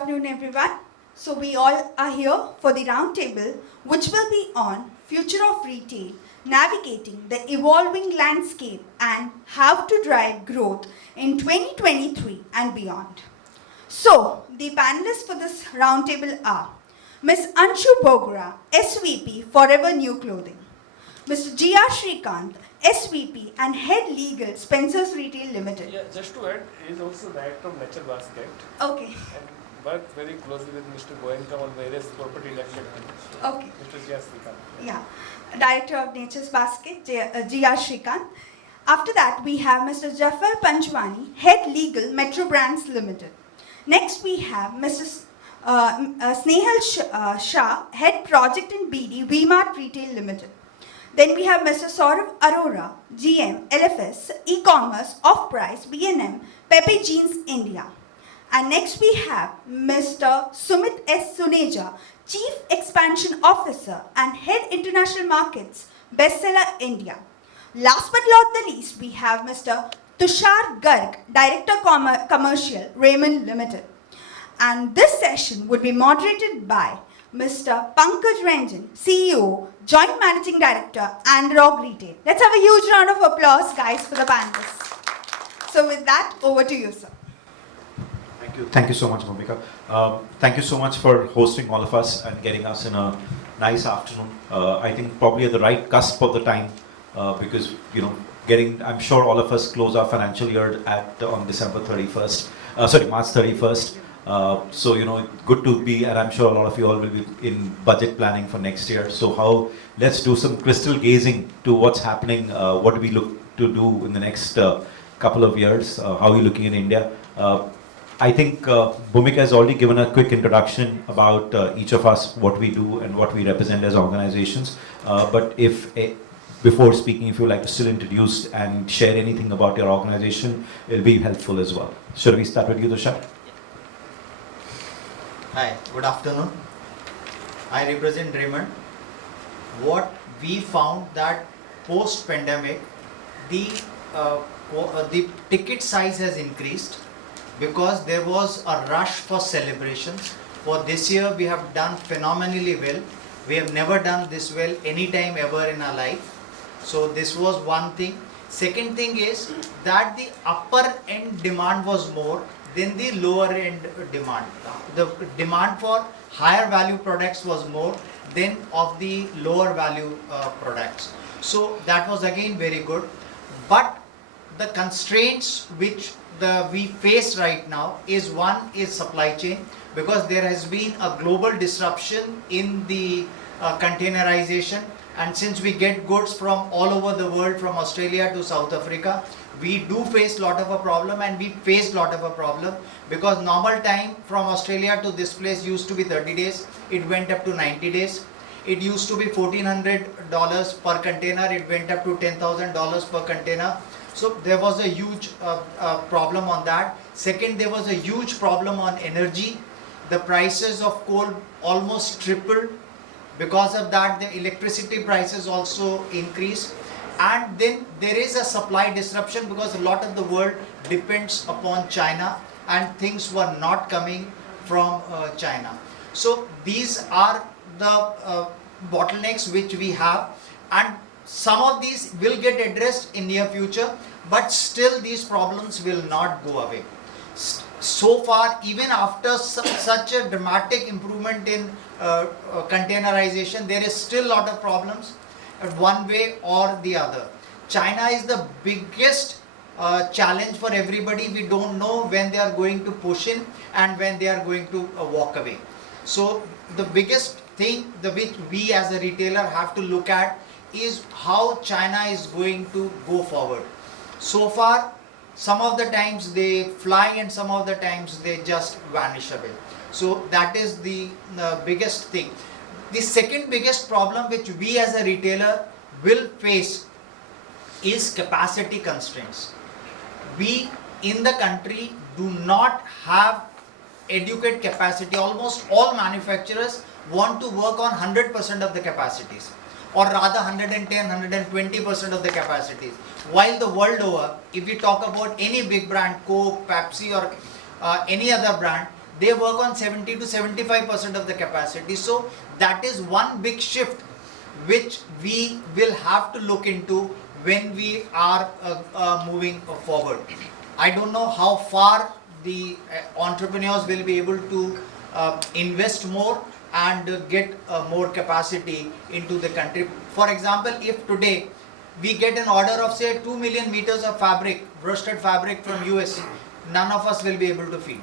Afternoon, everyone. So we all are here for the roundtable, which will be on future of retail, navigating the evolving landscape and how to drive growth in 2023 and beyond. So the panelists for this roundtable are Ms. Anshu Bhogra, SVP Forever New Clothing, Mr. G.R. Srikkanth, SVP and Head Legal, Spencer's Retail Limited. Yeah, just to add, he is also director of Nature Basket. Okay. And worked very closely with Mr. Goenka on various property-related things. Okay. Mr. G.R. Srikkanth. Yeah. Director of Nature's Basket, G.R. Srikkanth. After that, we have Mr. Jaffer Panjwani, Head Legal, Metro Brands Limited. Next, we have Mr. Snehal Shah, Head Project and BD, Mart Retail Limited. Then we have Mr. Sorav Arora, GM, LFS, Ecommerce, Off-Price, B&M, Pepe Jeans, India. And next we have Mr. Sumit S. Suneja, Chief Expansion Officer and Head International Markets, Bestseller, India. Last but not the least, we have Mr. Tushar Garg, Director Commercial, Raymond Limited. And this session would be moderated by Mr. Pankaj Renjhen, CEO, Joint Managing Director, ANAROCK Retail. Let's have a huge round of applause, guys, for the panelists. So with that, over to you, sir. Thank you so much, Bhumika. Thank you so much for hosting all of us and getting us in a nice afternoon. I think probably at the right cusp of the time because, I'm sure all of us close our financial year on December 31st, March 31st. So, good to be, and I'm sure a lot of you all will be in budget planning for next year. So let's do some crystal gazing to what's happening, what do we look to do in the next couple of years, how are we looking in India. I think Bhumika has already given a quick introduction about each of us, what we do and what we represent as organizations. But before speaking, if you'd like to still introduce and share anything about your organization, it'll be helpful as well. Should we start with you, Tushar? Hi, good afternoon. I represent Raymond. What we found that post-pandemic, the ticket size has increased because there was a rush for celebrations. For this year, we have done phenomenally well. We have never done this well any time ever in our life. So this was one thing. Second thing is that the upper end demand was more than the lower end demand. The demand for higher value products was more than of the lower value products. So that was again very good. But the constraints which we face right now is supply chain, because there has been a global disruption in the containerization, and since we get goods from all over the world, from Australia to South Africa, we do face lot of a problem, and we faced lot of a problem because normal time from Australia to this place used to be 30 days, it went up to 90 days. It used to be $1,400 per container, it went up to $10,000 per container. So there was a huge problem on that. Second, there was a huge problem on energy. The prices of coal almost tripled. Because of that, the electricity prices also increased. And then there is a supply disruption because a lot of the world depends upon China and things were not coming from China. So these are the bottlenecks which we have, and some of these will get addressed in near future, but still these problems will not go away. So far, even after such a dramatic improvement in containerization, there is still a lot of problems one way or the other. China is the biggest challenge for everybody. We don't know when they are going to push in and when they are going to walk away. So the biggest thing which we as a retailer have to look at is how China is going to go forward. So far, some of the times they fly and some of the times they just vanish away. So that is the biggest thing. The second biggest problem which we as a retailer will face is capacity constraints. We in the country do not have adequate capacity. Almost all manufacturers want to work on 100% of the capacities, or rather 110, 120% of the capacities. While the world over, if we talk about any big brand, Coke, Pepsi or any other brand, they work on 70 to 75% of the capacity. So that is one big shift which we will have to look into when we are moving forward. I don't know how far the entrepreneurs will be able to invest more and get more capacity into the country. For example, if today we get an order of say 2 million meters of fabric, worsted fabric from US, none of us will be able to feed.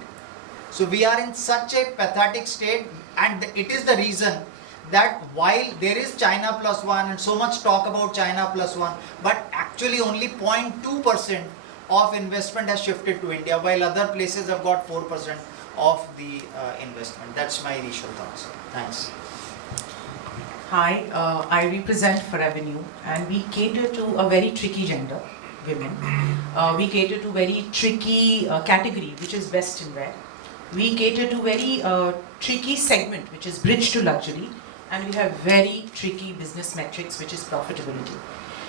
So we are in such a pathetic state, and it is the reason that while there is China plus one and so much talk about China plus one, but actually only 0.2% of investment has shifted to India, while other places have got 4% of the investment. That's my initial thoughts. Thanks. Hi, I represent For Avenue, and we cater to a very tricky gender, women. We cater to very tricky category, which is Western wear. We cater to very tricky segment, which is bridge to luxury, and we have very tricky business metrics, which is profitability.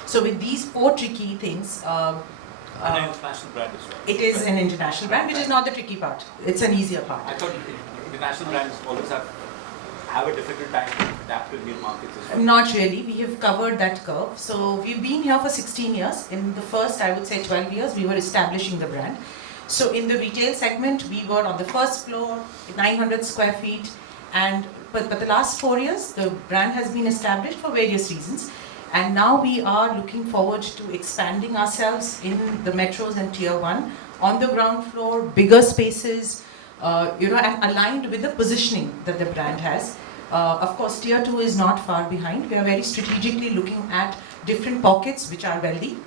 So with these 4 tricky things, an international brand as well. it is an international brand, which is not the tricky part. It's an easier part. I thought international brands always have a difficult time to adapt to Indian markets as well. Not really. We have covered that curve. So we've been here for 16 years. In the first, I would say 12 years, we were establishing the brand. So in the retail segment, we were on the first floor, 900 square feet. But the last 4 years, the brand has been established for various reasons. And now we are looking forward to expanding ourselves in the metros and tier 1, on the ground floor, bigger spaces, and aligned with the positioning that the brand has. Of course, tier 2 is not far behind. We are very strategically looking at different pockets which are wealthy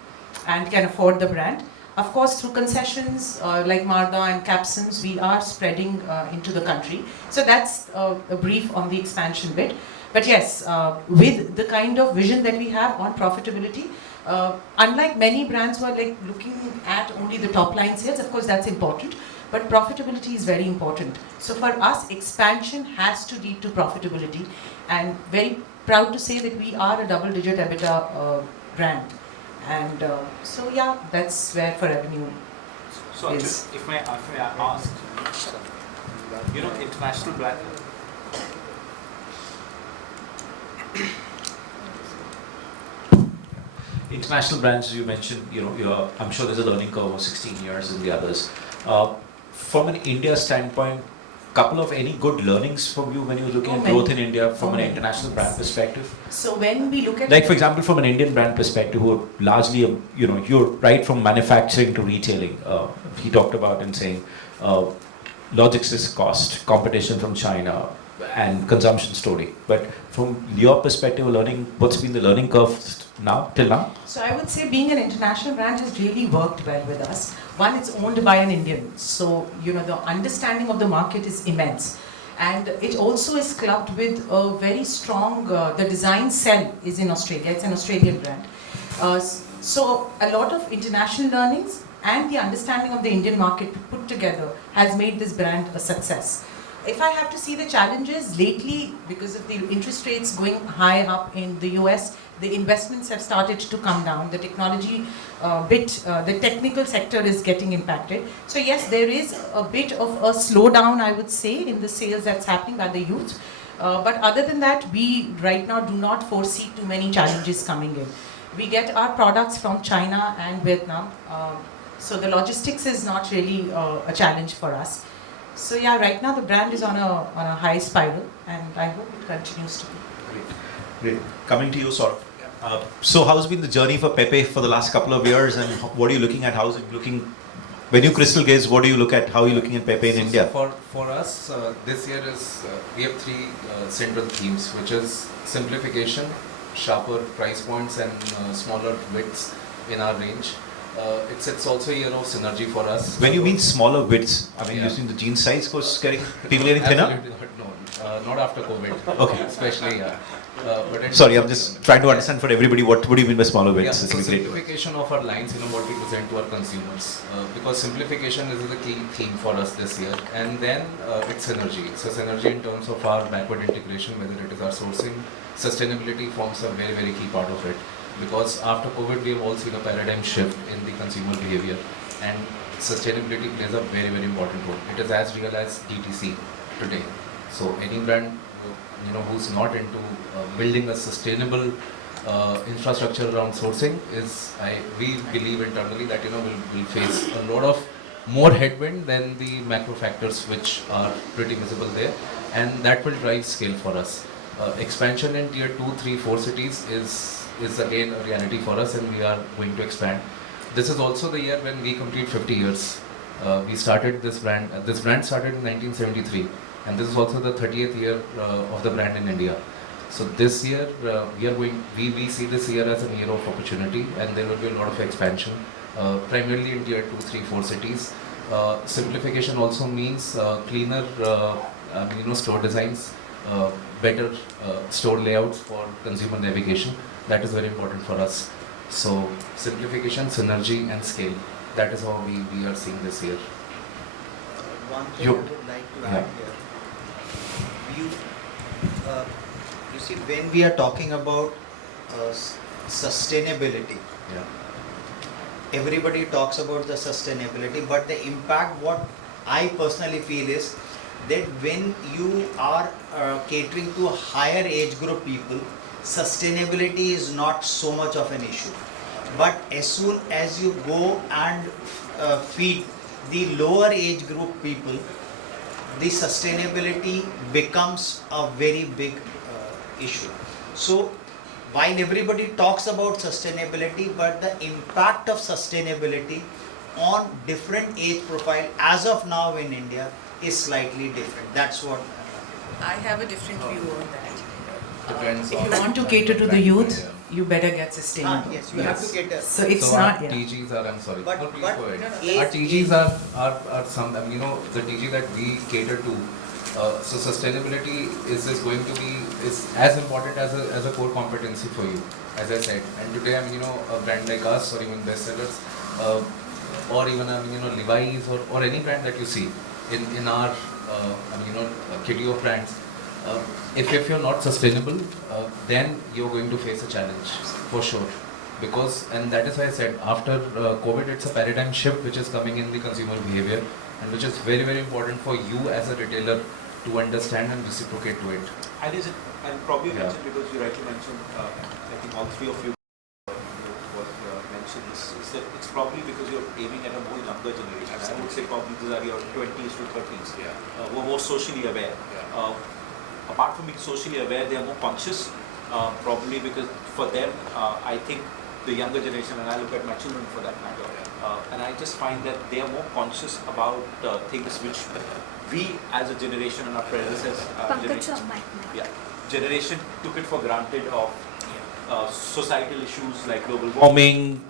and can afford the brand. Of course, through concessions like Marda and Capsons, we are spreading into the country. So that's a brief on the expansion bit. But yes, with the kind of vision that we have on profitability, unlike many brands who are like looking at only the top line sales, of course that's important, but profitability is very important. So for us, expansion has to lead to profitability, and very proud to say that we are a double-digit EBITDA brand. And so yeah, that's where For Avenue So is. if I ask, international brand. International brands, you mentioned, I'm sure there's a learning curve of 16 years in the others. From an India standpoint, couple of any good learnings from you when you're looking at growth in India from an international brand perspective? So when we look at Like for example, from an Indian brand perspective, who are largely, you're right from manufacturing to retailing. He talked about and saying logistics cost, competition from China, and consumption story. But from your perspective, learning, what's been the learning curve till now? So I would say being an international brand has really worked well with us. One, it's owned by an Indian, so the understanding of the market is immense. And it also is clubbed with a very strong, the design cell is in Australia, it's an Australian brand. So a lot of international learnings and the understanding of the Indian market put together has made this brand a success. If I have to see the challenges lately, because of the interest rates going high up in the US, the investments have started to come down. The technology the technical sector is getting impacted. So yes, there is a bit of a slowdown, I would say, in the sales that's happening by the youth. But other than that, we right now do not foresee too many challenges coming in. We get our products from China and Vietnam. So the logistics is not really a challenge for us. So yeah, right now the brand is on a high spiral, and I hope it continues to be. Great. Coming to you, Sorav. So how's been the journey for Pepe for the last couple of years, and what are you looking at? How's it looking? When you crystal gaze, what do you look at? How are you looking at Pepe in India? For us, this year is we have 3 central themes, which is simplification, sharper price points, and smaller widths in our range. It's also a year of synergy for us. When you mean smaller widths, I mean using the jean size, because people getting thinner? Absolutely not. Not after COVID. Okay. Especially, Sorry, I'm just trying to understand for everybody what do you mean by smaller widths? Yeah, It's so really great. simplification of our lines, what we present to our consumers. Because simplification is the key theme for us this year. And then it's synergy. So synergy in terms of our backward integration, whether it is our sourcing, sustainability forms a very, very key part of it. Because after COVID, we have all seen a paradigm shift in the consumer behavior. And sustainability plays a very, very important role. It is as real as DTC today. So any brand, who's not into building a sustainable infrastructure around sourcing we believe internally that will face a lot of more headwind than the macro factors which are pretty visible there, and that will drive scale for us. Expansion in tier 2, 3, 4 cities is again a reality for us, and we are going to expand. This is also the year when we complete 50 years. We started this brand. This brand started in 1973, and this is also the 30th year of the brand in India. So this year we see this year as a year of opportunity, and there will be a lot of expansion, primarily in tier 2, 3, 4 cities. Simplification also means cleaner, store designs, better store layouts for consumer navigation. That is very important for us. So simplification, synergy, and scale. That is how we are seeing this year. One thing I would like to add here. You see, when we are talking about sustainability, everybody talks about the sustainability, but the impact, what I personally feel is that when you are catering to a higher age group people, sustainability is not so much of an issue. But as soon as you go and feed the lower age group people, the sustainability becomes a very big issue. So while everybody talks about sustainability, but the impact of sustainability on different age profile as of now in India is slightly different. That's what I have a different view on that. Depends If on you want to the cater to the brand, youth, you better get sustainable. yes, you have to cater. So it's so not. our TGs are, I'm sorry. But- No, please but- go ahead. no, no, Our TGs are some, the TG that we cater to. So sustainability is going to be as important as a core competency for you, as I said. And today, a brand like us, or even Bestsellers, or even Levi's, or any brand that you see in our kitty of brands. If you're not sustainable, then you're going to face a challenge for sure. And that is why I said after COVID, it's a paradigm shift which is coming in the consumer behavior, and which is very, very important for you as a retailer to understand and reciprocate to it. And probably mentioned, because you rightly mentioned, I think all three of you mentioned is that it's probably because you're aiming at a more younger generation. Absolutely. I would say probably these are your 20s to 30s, who are more socially aware. Apart from being socially aware, they are more conscious, probably because for them, I think the younger generation, and I look at my children for that matter, and I just find that they are more conscious about things which we as a generation and our predecessors generation took it for granted of societal issues like global warming,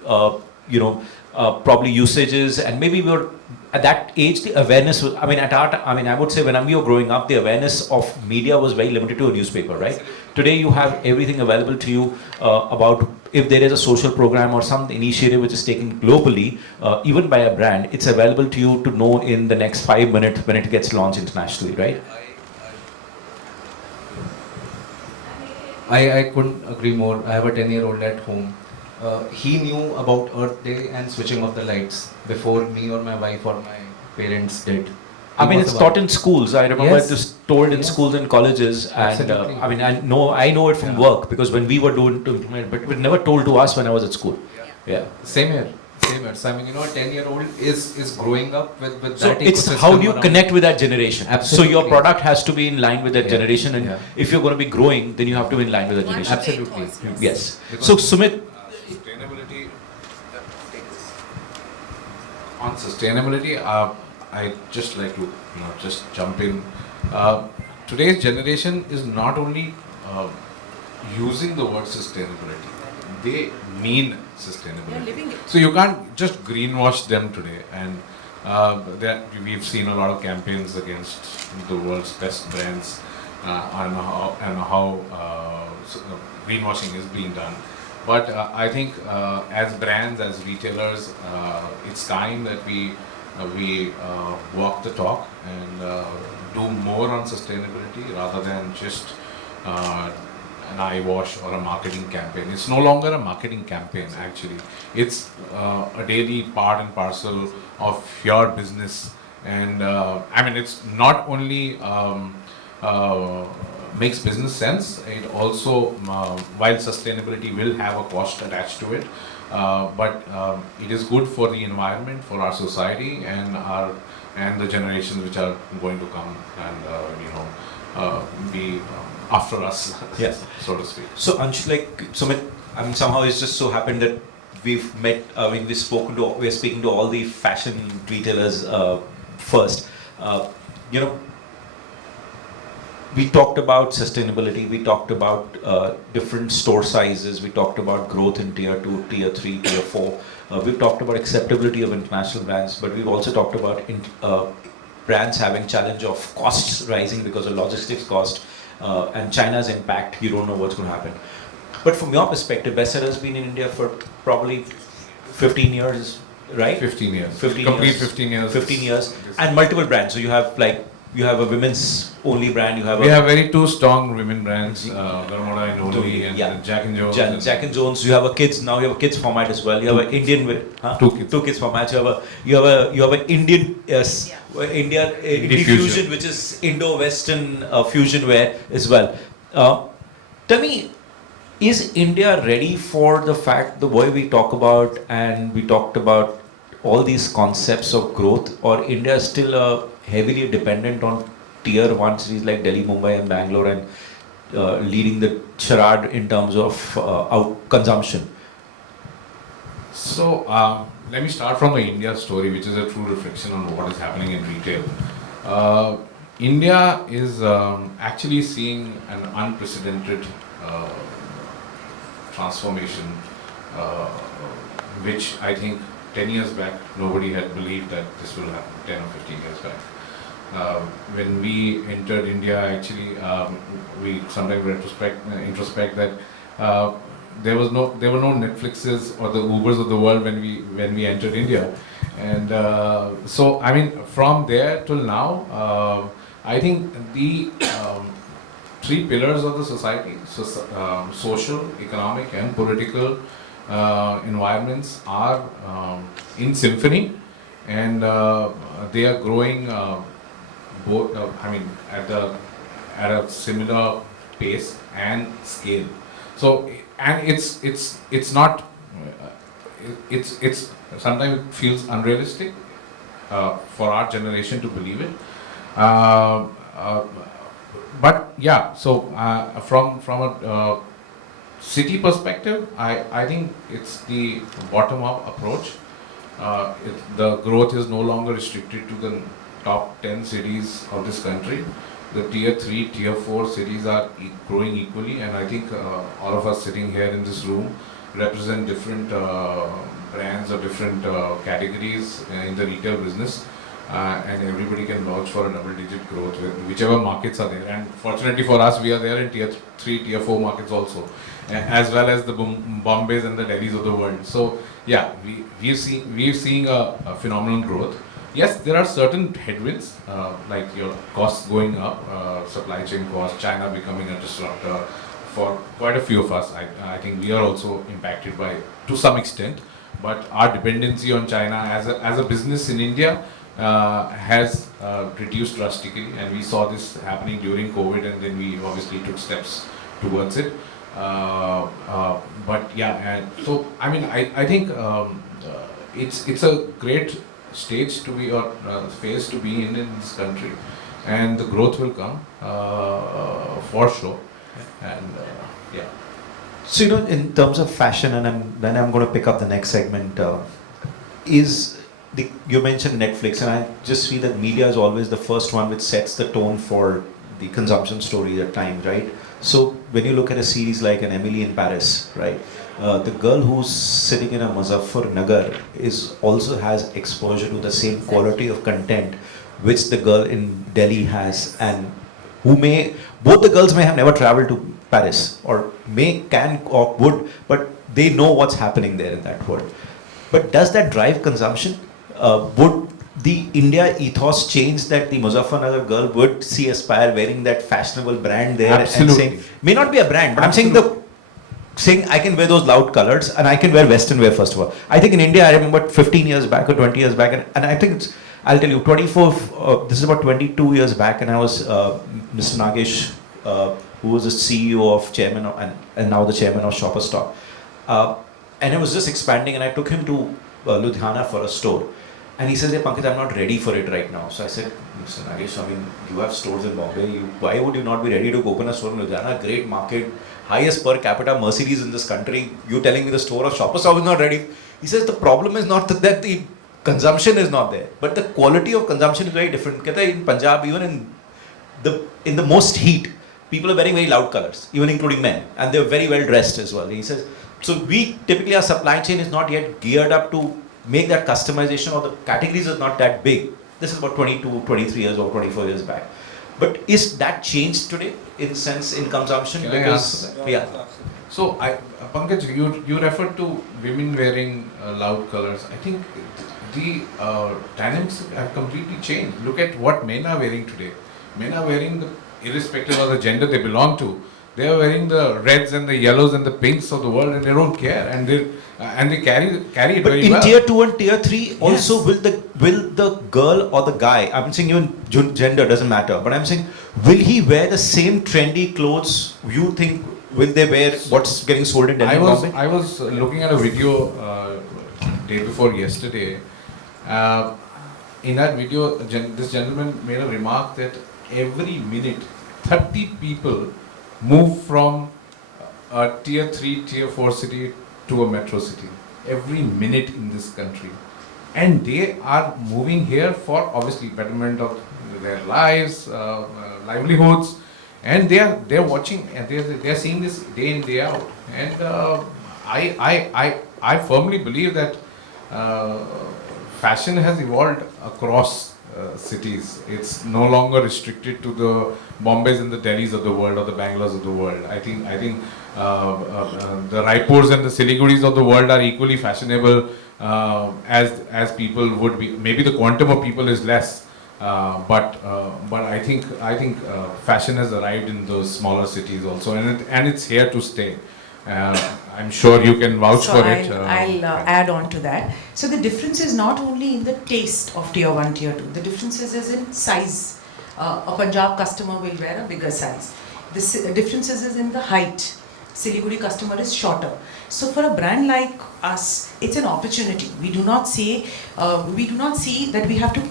probably usages, and maybe we were at that age, the awareness was, I would say when we were growing up, the awareness of media was very limited to a newspaper, right? Today you have everything available to you about if there is a social program or some initiative which is taken globally, even by a brand, it's available to you to know in the next 5 minutes when it gets launched internationally, right? I couldn't agree more. I have a 10-year-old at home. He knew about Earth Day and switching off the lights before me or my wife or my parents did. It's taught in schools. I remember it was told in schools and colleges, and I know it from work, because when we were doing to implement, but it was never told to us when I was at school. Yeah. Same here. So a 10-year-old is growing up with So that it's ecosystem how do you around. connect with that generation? Absolutely. So your product has to be in line with that generation, and if you're going to be growing, then you have to be in line with that generation. Absolutely. Yes. Because So Sumit, on sustainability, I just like to just jump in. Today's generation is not only using the word sustainability, they mean sustainability. They're living it. So you can't just greenwash them today. And we've seen a lot of campaigns against the world's best brands and how greenwashing is being done. But I think as brands, as retailers, it's time that we walk the talk and do more on sustainability rather than just an eye wash or a marketing campaign. It's no longer a marketing campaign actually. It's a daily part and parcel of your business. And I mean, it's not only makes business sense, it also, while sustainability will have a cost attached to it, but it is good for the environment, for our society, and the generations which are going to come and be after us, Yes. so to speak. So Anshu, like Sumit, I mean, somehow it's just so happened that we've met. I mean, we're speaking to all the fashion retailers first. You know, we talked about sustainability. We talked about different store sizes. We talked about growth in tier 2, tier 3, tier 4. We've talked about acceptability of international brands, but we've also talked about brands having challenge of costs rising because of logistics cost and China's impact. You don't know what's going to happen. But from your perspective, Bestseller has been in India for probably 15 years, right? 15 years. 15 Complete years. 15 years. 15 years. And multiple brands. So you have a women's only brand. We have very two strong women brands, Arora and Only, and Yeah. Jack and Jones. Jack and Jones. You have a kids now. You have a kids format as well. You have an Indian Two kids format. You have an Indian India indie fusion, which is Indo-Western fusion wear as well. Tell me, is India ready for the fact the way we talk about and we talked about all these concepts of growth, or India is still heavily dependent on tier 1 cities like Delhi, Mumbai and Bangalore and leading the charade in terms of consumption? So let me start from the India story, which is a true reflection on what is happening in retail. India is actually seeing an unprecedented transformation, which I think 10 years back nobody had believed that this will happen. 10 or 15 years back. When we entered India, actually, we sometimes introspect that there were no Netflixes or the Ubers of the world when we entered India, and so I mean from there till now, I think the three pillars of the society, social, economic, and political environments are in symphony, and they are growing both. I mean, at a similar pace and scale. So, and it's not. It's sometimes it feels unrealistic for our generation to believe it. But yeah, so from a city perspective, I think it's the bottom-up approach. The growth is no longer restricted to the top 10 cities of this country. The tier 3, tier 4 cities are growing equally, and I think all of us sitting here in this room represent different brands or different categories in the retail business. And everybody can vouch for a double-digit growth, whichever markets are there. And fortunately for us, we are there in tier 3, tier 4 markets also, as well as the Bombays and the Delhis of the world. So yeah, we've seen a phenomenal growth. Yes, there are certain headwinds, like your costs going up, supply chain costs, China becoming a disruptor. For quite a few of us, I think we are also impacted by to some extent. But our dependency on China as a business in India has reduced drastically, and we saw this happening during COVID, and then we obviously took steps towards it. But yeah, so I mean, I think it's a great stage to be, or phase to be in this country, and the growth will come for sure. And yeah. So in terms of fashion, and then I'm going to pick up the next segment. You mentioned Netflix, and I just feel that media is always the first one which sets the tone for the consumption story at times, right? So when you look at a series like an Emily in Paris, right, the girl who's sitting in a Muzaffarnagar also has exposure to the same quality of content which the girl in Delhi has, and both the girls may have never traveled to Paris, or can or would, but they know what's happening there in that world. But does that drive consumption? Would the India ethos changed that the Muzaffarnagar girl would see Aspire wearing that fashionable brand there Absolutely. and saying, may not be a brand, but I'm saying I can wear those loud colors and I can wear Western wear first of all. I think in India, I remember 15 years back or 20 years back, and I think I'll tell you, this is about 22 years back, and I was Mr. Nagesh, who was the CEO of Chairman and now the Chairman of Shopper Stop. And I was just expanding, and I took him to Ludhiana for a store. And he says, hey Pankaj, I'm not ready for it right now. So I said, Mr. Nagesh, I mean, you have stores in Bombay. Why would you not be ready to open a store in Ludhiana? Great market, highest per capita Mercedes in this country. You telling me the store of Shopper Stop is not ready? He says, the problem is not that the consumption is not there, but the quality of consumption is very different. In Punjab, even in the most heat, people are wearing very loud colors, even including men, and they're very well dressed as well. He says, so typically our supply chain is not yet geared up to make that customization, or the categories are not that big. This is about 22, 23 years or 24 years back. But is that changed today in consumption? Can I answer that? Yeah. So, Pankaj, you referred to women wearing loud colors. I think the dynamics have completely changed. Look at what men are wearing today. Men are wearing, irrespective of the gender they belong to, they are wearing the reds and the yellows and the pinks of the world, and they don't care, and they carry it but very in well. tier 2 and tier 3 also, will the girl or the guy, I'm saying even gender doesn't matter, but I'm saying, will he wear the same trendy clothes? You think, will they wear what's getting sold in Delhi? I was looking at a video day before yesterday. In that video, this gentleman made a remark that every minute 30 people move from a tier 3, tier 4 city to a metro city. Every minute in this country. And they are moving here for obviously betterment of their lives, livelihoods, and they're watching and they're seeing this day in, day out. And I firmly believe that fashion has evolved across cities. It's no longer restricted to the Bombays and the Delhis of the world or the Bangalores of the world. I think the Raipurs and the Siliguris of the world are equally fashionable as people would be. Maybe the quantum of people is less, but I think fashion has arrived in those smaller cities also, and it's here to stay. I'm sure you can vouch for it. I'll add on to that. So the difference is not only in the taste of tier 1, tier 2. The difference is in size. A Punjab customer will wear a bigger size. The difference is in the height. Siliguri customer is shorter. So for a brand like us, it's an opportunity. We do not see that we have to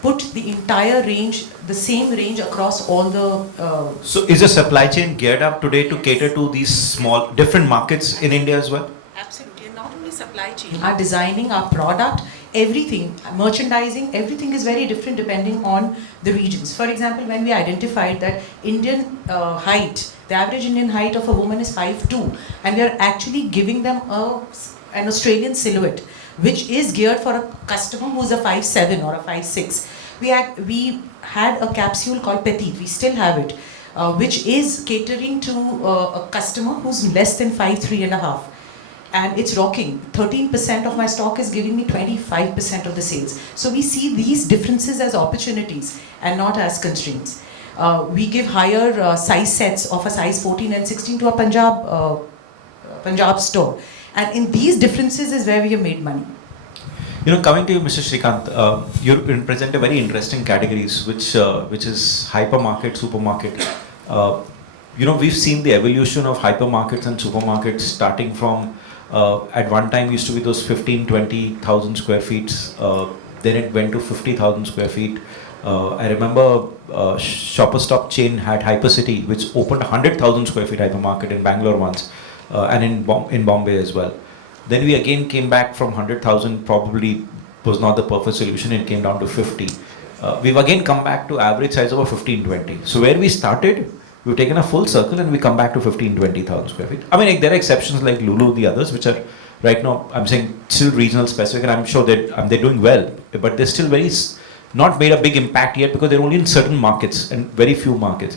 put the entire range, the same range across all the... So is the supply chain geared up today to cater to these small, different markets in India as well? Absolutely, and not only supply chain. Our designing, our product, everything, merchandising, everything is very different depending on the regions. For example, when we identified that Indian height, the average Indian height of a woman is 5'2", and we are actually giving them an Australian silhouette, which is geared for a customer who's a 5'7" or a 5'6". We had a capsule called Petite, we still have it, which is catering to a customer who's less than 5'3.5". And it's rocking. 13% of my stock is giving me 25% of the sales. So we see these differences as opportunities and not as constraints. We give higher size sets of a size 14 and 16 to a Punjab store. And in these differences is where we have made money. You know, coming to you, Mr. Srikkanth, you present a very interesting categories, which is hypermarket, supermarket. You know, we've seen the evolution of hypermarkets and supermarkets starting from, at one time used to be those 15-20,000 square feet. Then it went to 50,000 square feet. I remember Shopper Stop chain had Hypercity, which opened 100,000 square feet hypermarket in Bangalore once, and in Bombay as well. Then we again came back from 100,000, probably was not the perfect solution, it came down to 50. We've again come back to average size of a 15-20. So where we started, we've taken a full circle and we come back to 15-20,000 square feet. I mean, like, there are exceptions like Lulu, the others, which are right now, I'm saying, still regional specific, and I'm sure that they're doing well, but they're still very, not made a big impact yet because they're only in certain markets and very few markets.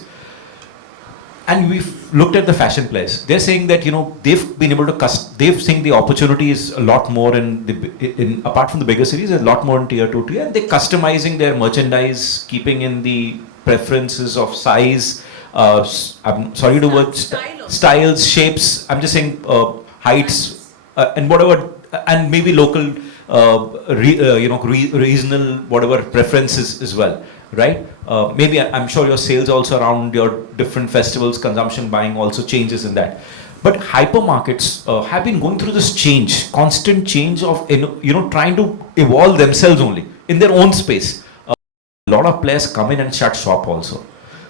and we've looked at the fashion players. They're saying that, you know, they've been able to they've seen the opportunity is a lot more in apart from the bigger cities, a lot more in tier 2, tier, and they're customizing their merchandise, keeping in the preferences of size, I'm sorry to word, styles, shapes, I'm just saying heights, and whatever, and maybe local, regional, whatever preferences as well, right? Maybe I'm sure your sales also around your different festivals, consumption buying also changes in that. But hypermarkets have been going through this change, constant change of, trying to evolve themselves only in their own space. A lot of players come in and shut shop also.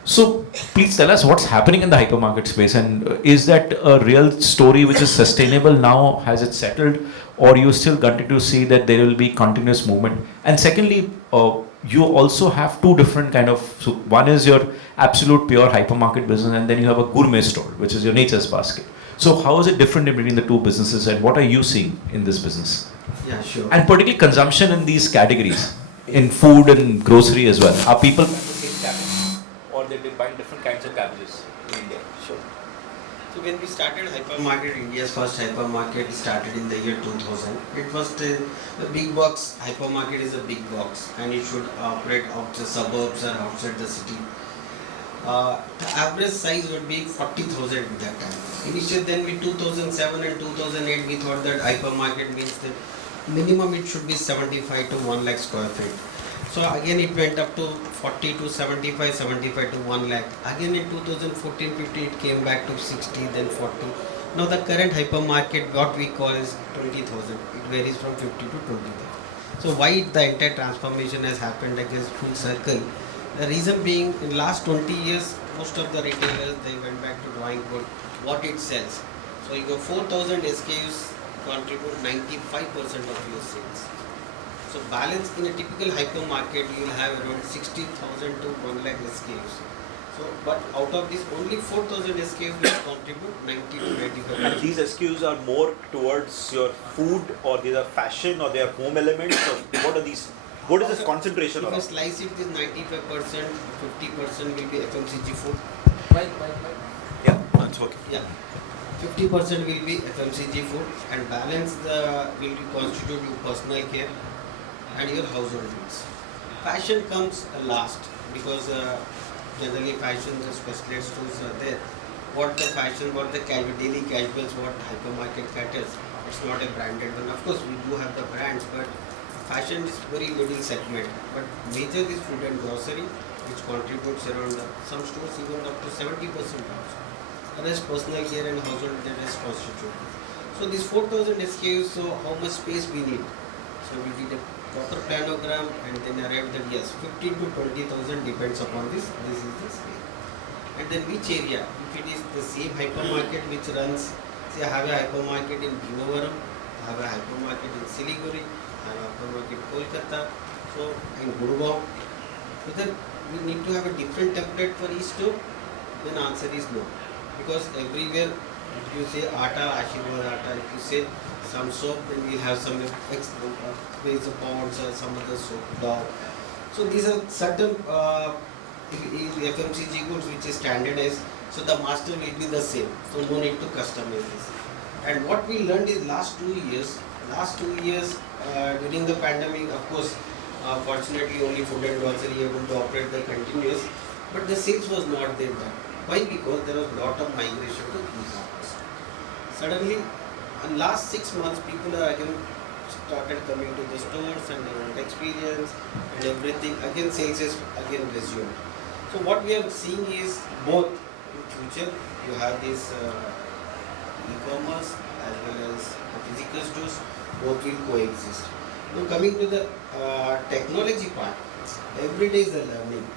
So please tell us what's happening in the hypermarket space, and is that a real story which is sustainable now? Has it settled, or you still continue to see that there will be continuous movement? And secondly, you also have two different kind of, so one is your absolute pure hypermarket business, and then you have a gourmet store, which is your nature's basket. So how is it different in between the two businesses, and what are you seeing in this business? Yeah, sure. And particularly consumption in these categories, in food and grocery as well. Are people buying the same cabbage, or they buying different kinds of cabbages in India? Sure. So when we started hypermarket, India's first hypermarket started in the year 2000. It was the big box. Hypermarket is a big box, and it should operate out the suburbs or outside the city. The average size would be 40,000 at that time. Initially, then in 2007 and 2008, we thought that hypermarket means that minimum it should be 75 to 1 lakh square feet. So again it went up to 40 to 75, 75 to 1 lakh. Again in 2014-15 it came back to 60, then 40. Now the current hypermarket, what we call is 20,000. It varies from 50 to 20,000. So why the entire transformation has happened against full circle? The reason being, in last 20 years, most of the retailers, they went back to drawing board, what it sells. So you go 4,000 SKUs contribute 95% of your sales. So balance in a typical hypermarket, you will have around 60,000 to 1 lakh SKUs. So, but out of this, only 4,000 SKUs will contribute 90 to 95%. And these SKUs are more towards your food, or these are fashion, or they are home elements, or what are these? What is this concentration If of? you slice it, this 95%, 50% will be FMCG food. Yeah, that's okay. Yeah. 50% will be FMCG food, and balance will constitute your personal care and your household goods. Fashion comes last, because generally fashion, the specialist stores are there. What the fashion, what the daily casuals, what hypermarket caters, it's not a branded one. Of course, we do have the brands, but fashion is very little segment. But major is food and grocery, which contributes around some stores even up to 70% also. The rest personal care and household, the rest constitute. So these 4,000 SKUs, so how much space we need? So we did a proper planogram and then arrived that yes, 15 to 20,000 depends upon this. This is the space. And then which area? If it is the same hypermarket which runs, say I have a hypermarket in Bhinovaram, I have a hypermarket in Siliguri, I have a hypermarket in Kolkata, so in Gurgaon, whether we need to have a different template for each store? Then answer is no. Because everywhere, if you say Atta, Ashirwad Atta, if you say some soap, then we'll have some razor ponds or some other soap, Dove. So these are certain FMCG goods which is standardized, so the master will be the same, so no need to customize this. And what we learned is last 2 years during the pandemic, of course, fortunately only food and grocery able to operate the continuous, but the sales was not there. Why? Because there was a lot of migration to e-commerce. Suddenly, in last 6 months, people are again started coming to the stores and they want experience and everything. Again, sales is again resumed. So what we are seeing is both in future, you have this e-commerce as well as physical stores, both will coexist. Now coming to the technology part, every day is a learning.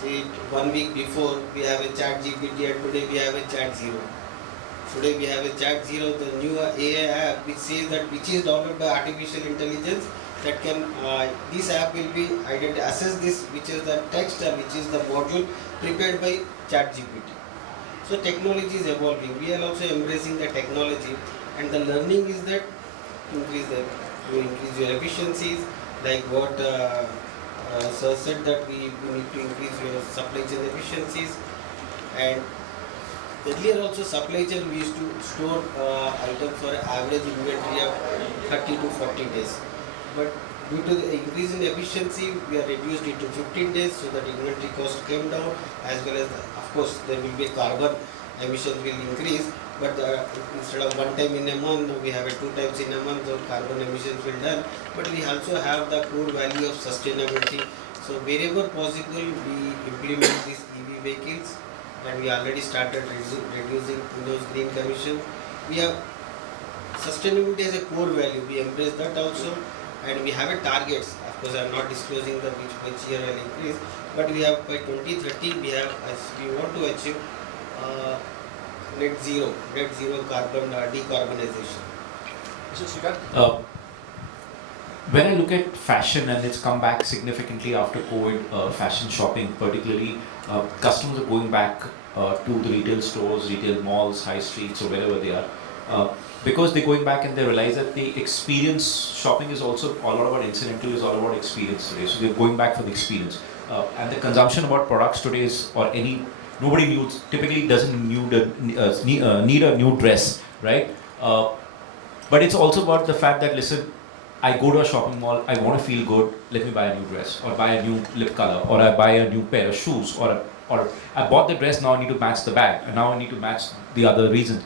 See, 1 week before we have a chat GPT and today we have a chat zero. Today we have a chat zero, the new AI app which says that which is developed by artificial intelligence, that can, this app will be assess this, which is the text or which is the module prepared by chat GPT. So technology is evolving. We are also embracing the technology, and the learning is that increase your efficiencies, like what Sir said, that we need to increase your supply chain efficiencies, and Earlier also supply chain we used to store items for average inventory of 30 to 40 days. But due to the increase in efficiency, we have reduced it to 15 days so that inventory cost came down, as well as of course there will be carbon emissions will increase, but instead of one time in a month, we have it 2 times in a month, so carbon emissions will done. But we also have the core value of sustainability. So wherever possible, we implement these EV vehicles, and we already started reducing those green emission. We have sustainability as a core value. We embrace that also, and we have a targets. Of course, I am not disclosing the which year will increase, but we have by 2030 we want to achieve net zero carbon decarbonization. Mr. Srikkanth? When I look at fashion, and it's come back significantly after COVID, fashion shopping particularly, customers are going back to the retail stores, retail malls, high streets, or wherever they are. Because they're going back and they realize that the experience shopping is also all about incidental, is all about experience today. So they're going back for the experience. And the consumption about products today is, or nobody typically doesn't need a new dress, right? But it's also about the fact that, listen, I go to a shopping mall, I want to feel good, let me buy a new dress, or buy a new lip color, or I buy a new pair of shoes, or I bought the dress, now I need to match the bag, and now I need to match the other reasons.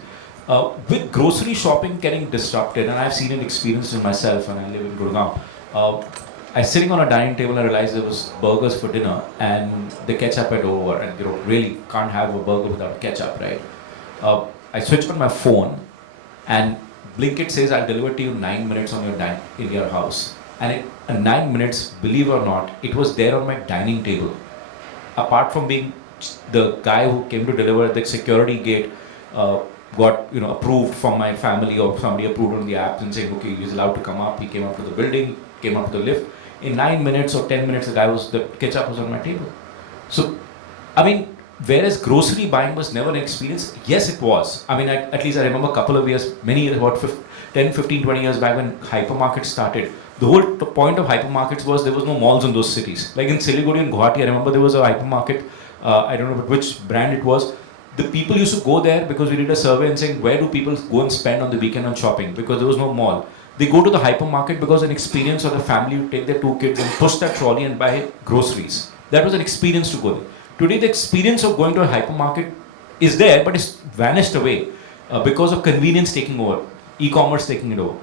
With grocery shopping getting disrupted, and I've seen it, experienced it myself, and I live in Gurgaon, I was sitting on a dining table and I realized there was burgers for dinner, and the ketchup had over, and really can't have a burger without ketchup, right? I switched on my phone, and Blinkit says I'll deliver to you 9 minutes on in your house. And in 9 minutes, believe it or not, it was there on my dining table. Apart from being the guy who came to deliver, the security gate got approved from my family, or somebody approved on the app and saying, okay, he's allowed to come up. He came up to the building, came up to the lift. In 9 minutes or 10 minutes, the ketchup was on my table. So, I mean, whereas grocery buying was never an experience, yes it was. I mean, at least I remember a couple of years, many years, about 10, 15, 20 years back when hypermarkets started. The whole point of hypermarkets was there was no malls in those cities. Like in Siliguri and Guwahati, I remember there was a hypermarket, I don't know which brand it was. The people used to go there because we did a survey and saying, where do people go and spend on the weekend on shopping? Because there was no mall. They go to the hypermarket because an experience, or the family would take their 2 kids and push that trolley and buy groceries. That was an experience to go there. Today, the experience of going to a hypermarket is there, but it's vanished away because of convenience taking over, e-commerce taking it over.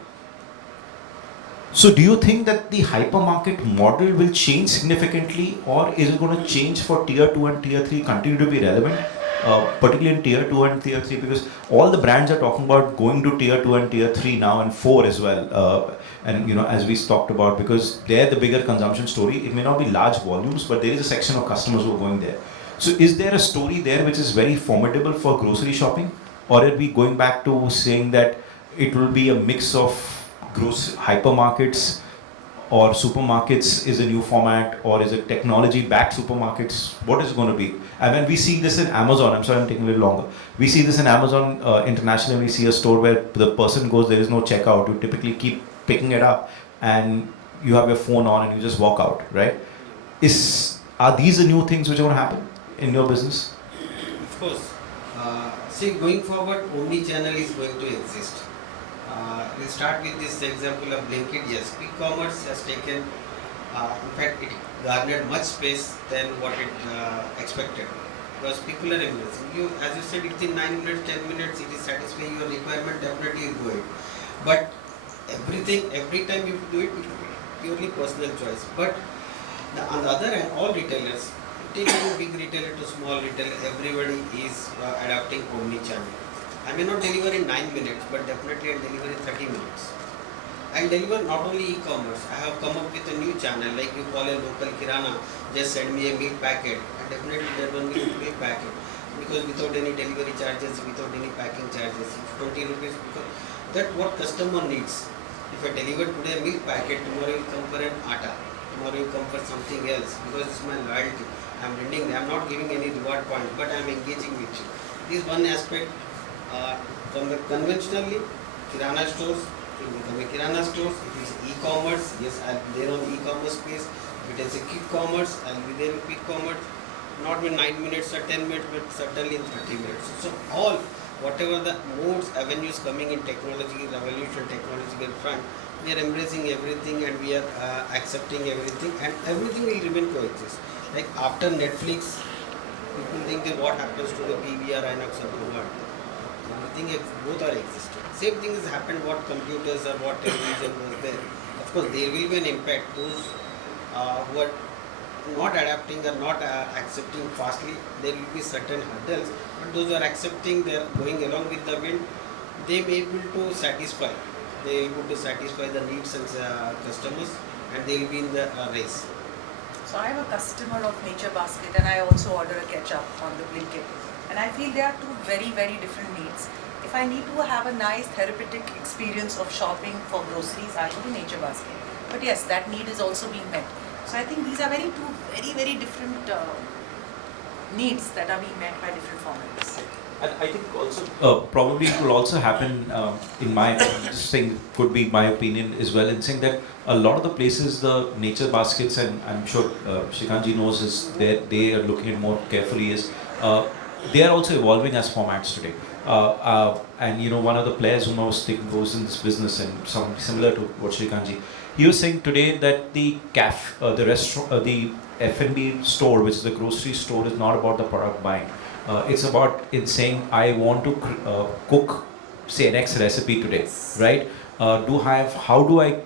So do you think that the hypermarket model will change significantly, or is it going to change for tier 2 and tier 3 continue to be relevant, particularly in tier 2 and tier 3, because all the brands are talking about going to tier 2 and tier 3 now, and 4 as well. And as we talked about, because they're the bigger consumption story, it may not be large volumes, but there is a section of customers who are going there. So is there a story there which is very formidable for grocery shopping, or are we going back to saying that it will be a mix of hypermarkets, or supermarkets is a new format, or is it technology-backed supermarkets? What is it going to be? And when we see this in Amazon, I'm sorry I'm taking a little longer. We see this in Amazon internationally. We see a store where the person goes, there is no checkout. You typically keep picking it up, and you have your phone on, and you just walk out, right? Are these the new things which are going to happen in your business? Of course. See, going forward, omni-channel is going to exist. We'll start with this example of Blinkit. Yes, e-commerce has taken, in fact, it garnered much space than what it expected, because people are embracing. As you said, within 9 minutes, 10 minutes, it is satisfying your requirement, definitely you go it. But every time you do it, it will be purely personal choice. But on the other hand, all retailers, take a big retailer to small retailer, everybody is adapting omni-channel. I may not deliver in 9 minutes, but definitely I'll deliver in 30 minutes. I'll deliver not only e-commerce, I have come up with a new channel, like you call a local kirana, just send me a milk packet, and definitely there will be a milk packet, because without any delivery charges, without any packing charges, 20 rupees, because that's what customer needs. If I deliver today a milk packet, tomorrow you come for an atta, tomorrow you come for something else, because it's my loyalty. I'm not giving any reward point, but I'm engaging with you. This is one aspect. Conventionally, kirana stores will become a kirana stores. If it's e-commerce, yes, I'll be there on the e-commerce space. If it is a quick commerce, I'll be there with quick commerce. not with 9 minutes or 10 minutes, but certainly in 30 minutes. So all, whatever the modes, avenues coming in technology, revolution, technological front, we are embracing everything and we are accepting everything, and everything will remain coexist. Like after Netflix, people think that what happens to the PVR, INOX of the world. Everything, both are existing. Same thing has happened what computers or what television was there. Of course, there will be an impact. Those who are not adapting or not accepting fastly, there will be certain hurdles. But those who are accepting, they are going along with the wind, they may be able to satisfy. They will be able to satisfy the needs and customers, and they will be in the race. So I am a customer of Nature Basket and I also order a ketchup on the Blinkit. And I feel there are two very, very different needs. If I need to have a nice therapeutic experience of shopping for groceries, I go to Nature Basket. But yes, that need is also being met. So I think these are two very, very different needs that are being met by different formats. And I think also probably it will also happen in my this thing could be my opinion as well in saying that a lot of the places the nature baskets, and I'm sure Srikkanth knows is they are looking at more carefully is they are also evolving as formats today. And you know, one of the players whom I was thinking goes in this business and some similar to what Srikkanth, he was saying today that the the restaurant, the F&B store, which is the grocery store, is not about the product buying. It's about in saying I want to cook, say, an X recipe today, right? How do I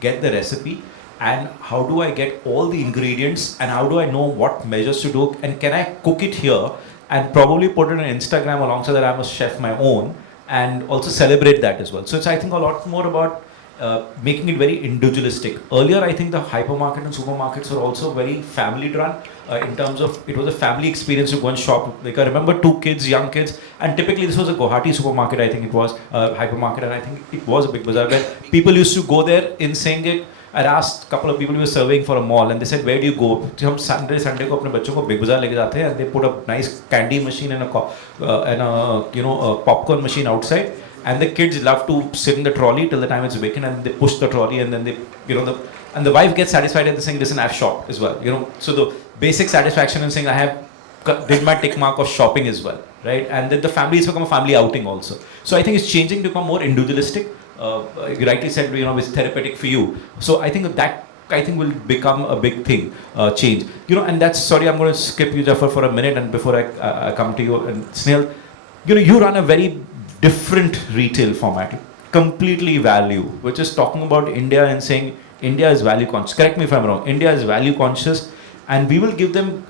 get the recipe, and how do I get all the ingredients, and how do I know what measures to do, and can I cook it here and probably put it on Instagram alongside that I'm a chef my own, and also celebrate that as well. So it's, I think, a lot more about making it very individualistic. Earlier, I think the hypermarket and supermarkets were also very family run in terms of it was a family experience to go and shop. Like I remember two kids, young kids, and typically this was a Guwahati supermarket, I think it was, hypermarket, and I think it was a big bazaar where people used to go there in saying it. I asked a couple of people who were serving for a mall and they said, where do you go? हम Sunday को अपने बच्चों को big bazaar लेके जाते हैं, and they put a nice candy machine and a popcorn machine outside. And the kids love to sit in the trolley till the time it's vacant, and they push the trolley, and then they, and the wife gets satisfied at saying, listen, I've shopped as well, So the basic satisfaction in saying I have did my tick mark of shopping as well, right? And then the family has become a family outing also. So I think it's changing to become more individualistic. You rightly said, it's therapeutic for you. So I think that will become a big thing, change. And that's, sorry, I'm going to skip you, Jaffer, for a minute, and before I come to you, and Snehal, you run a very different retail format, completely value, which is talking about India and saying India is value conscious. Correct me if I'm wrong. India is value conscious, and we will give them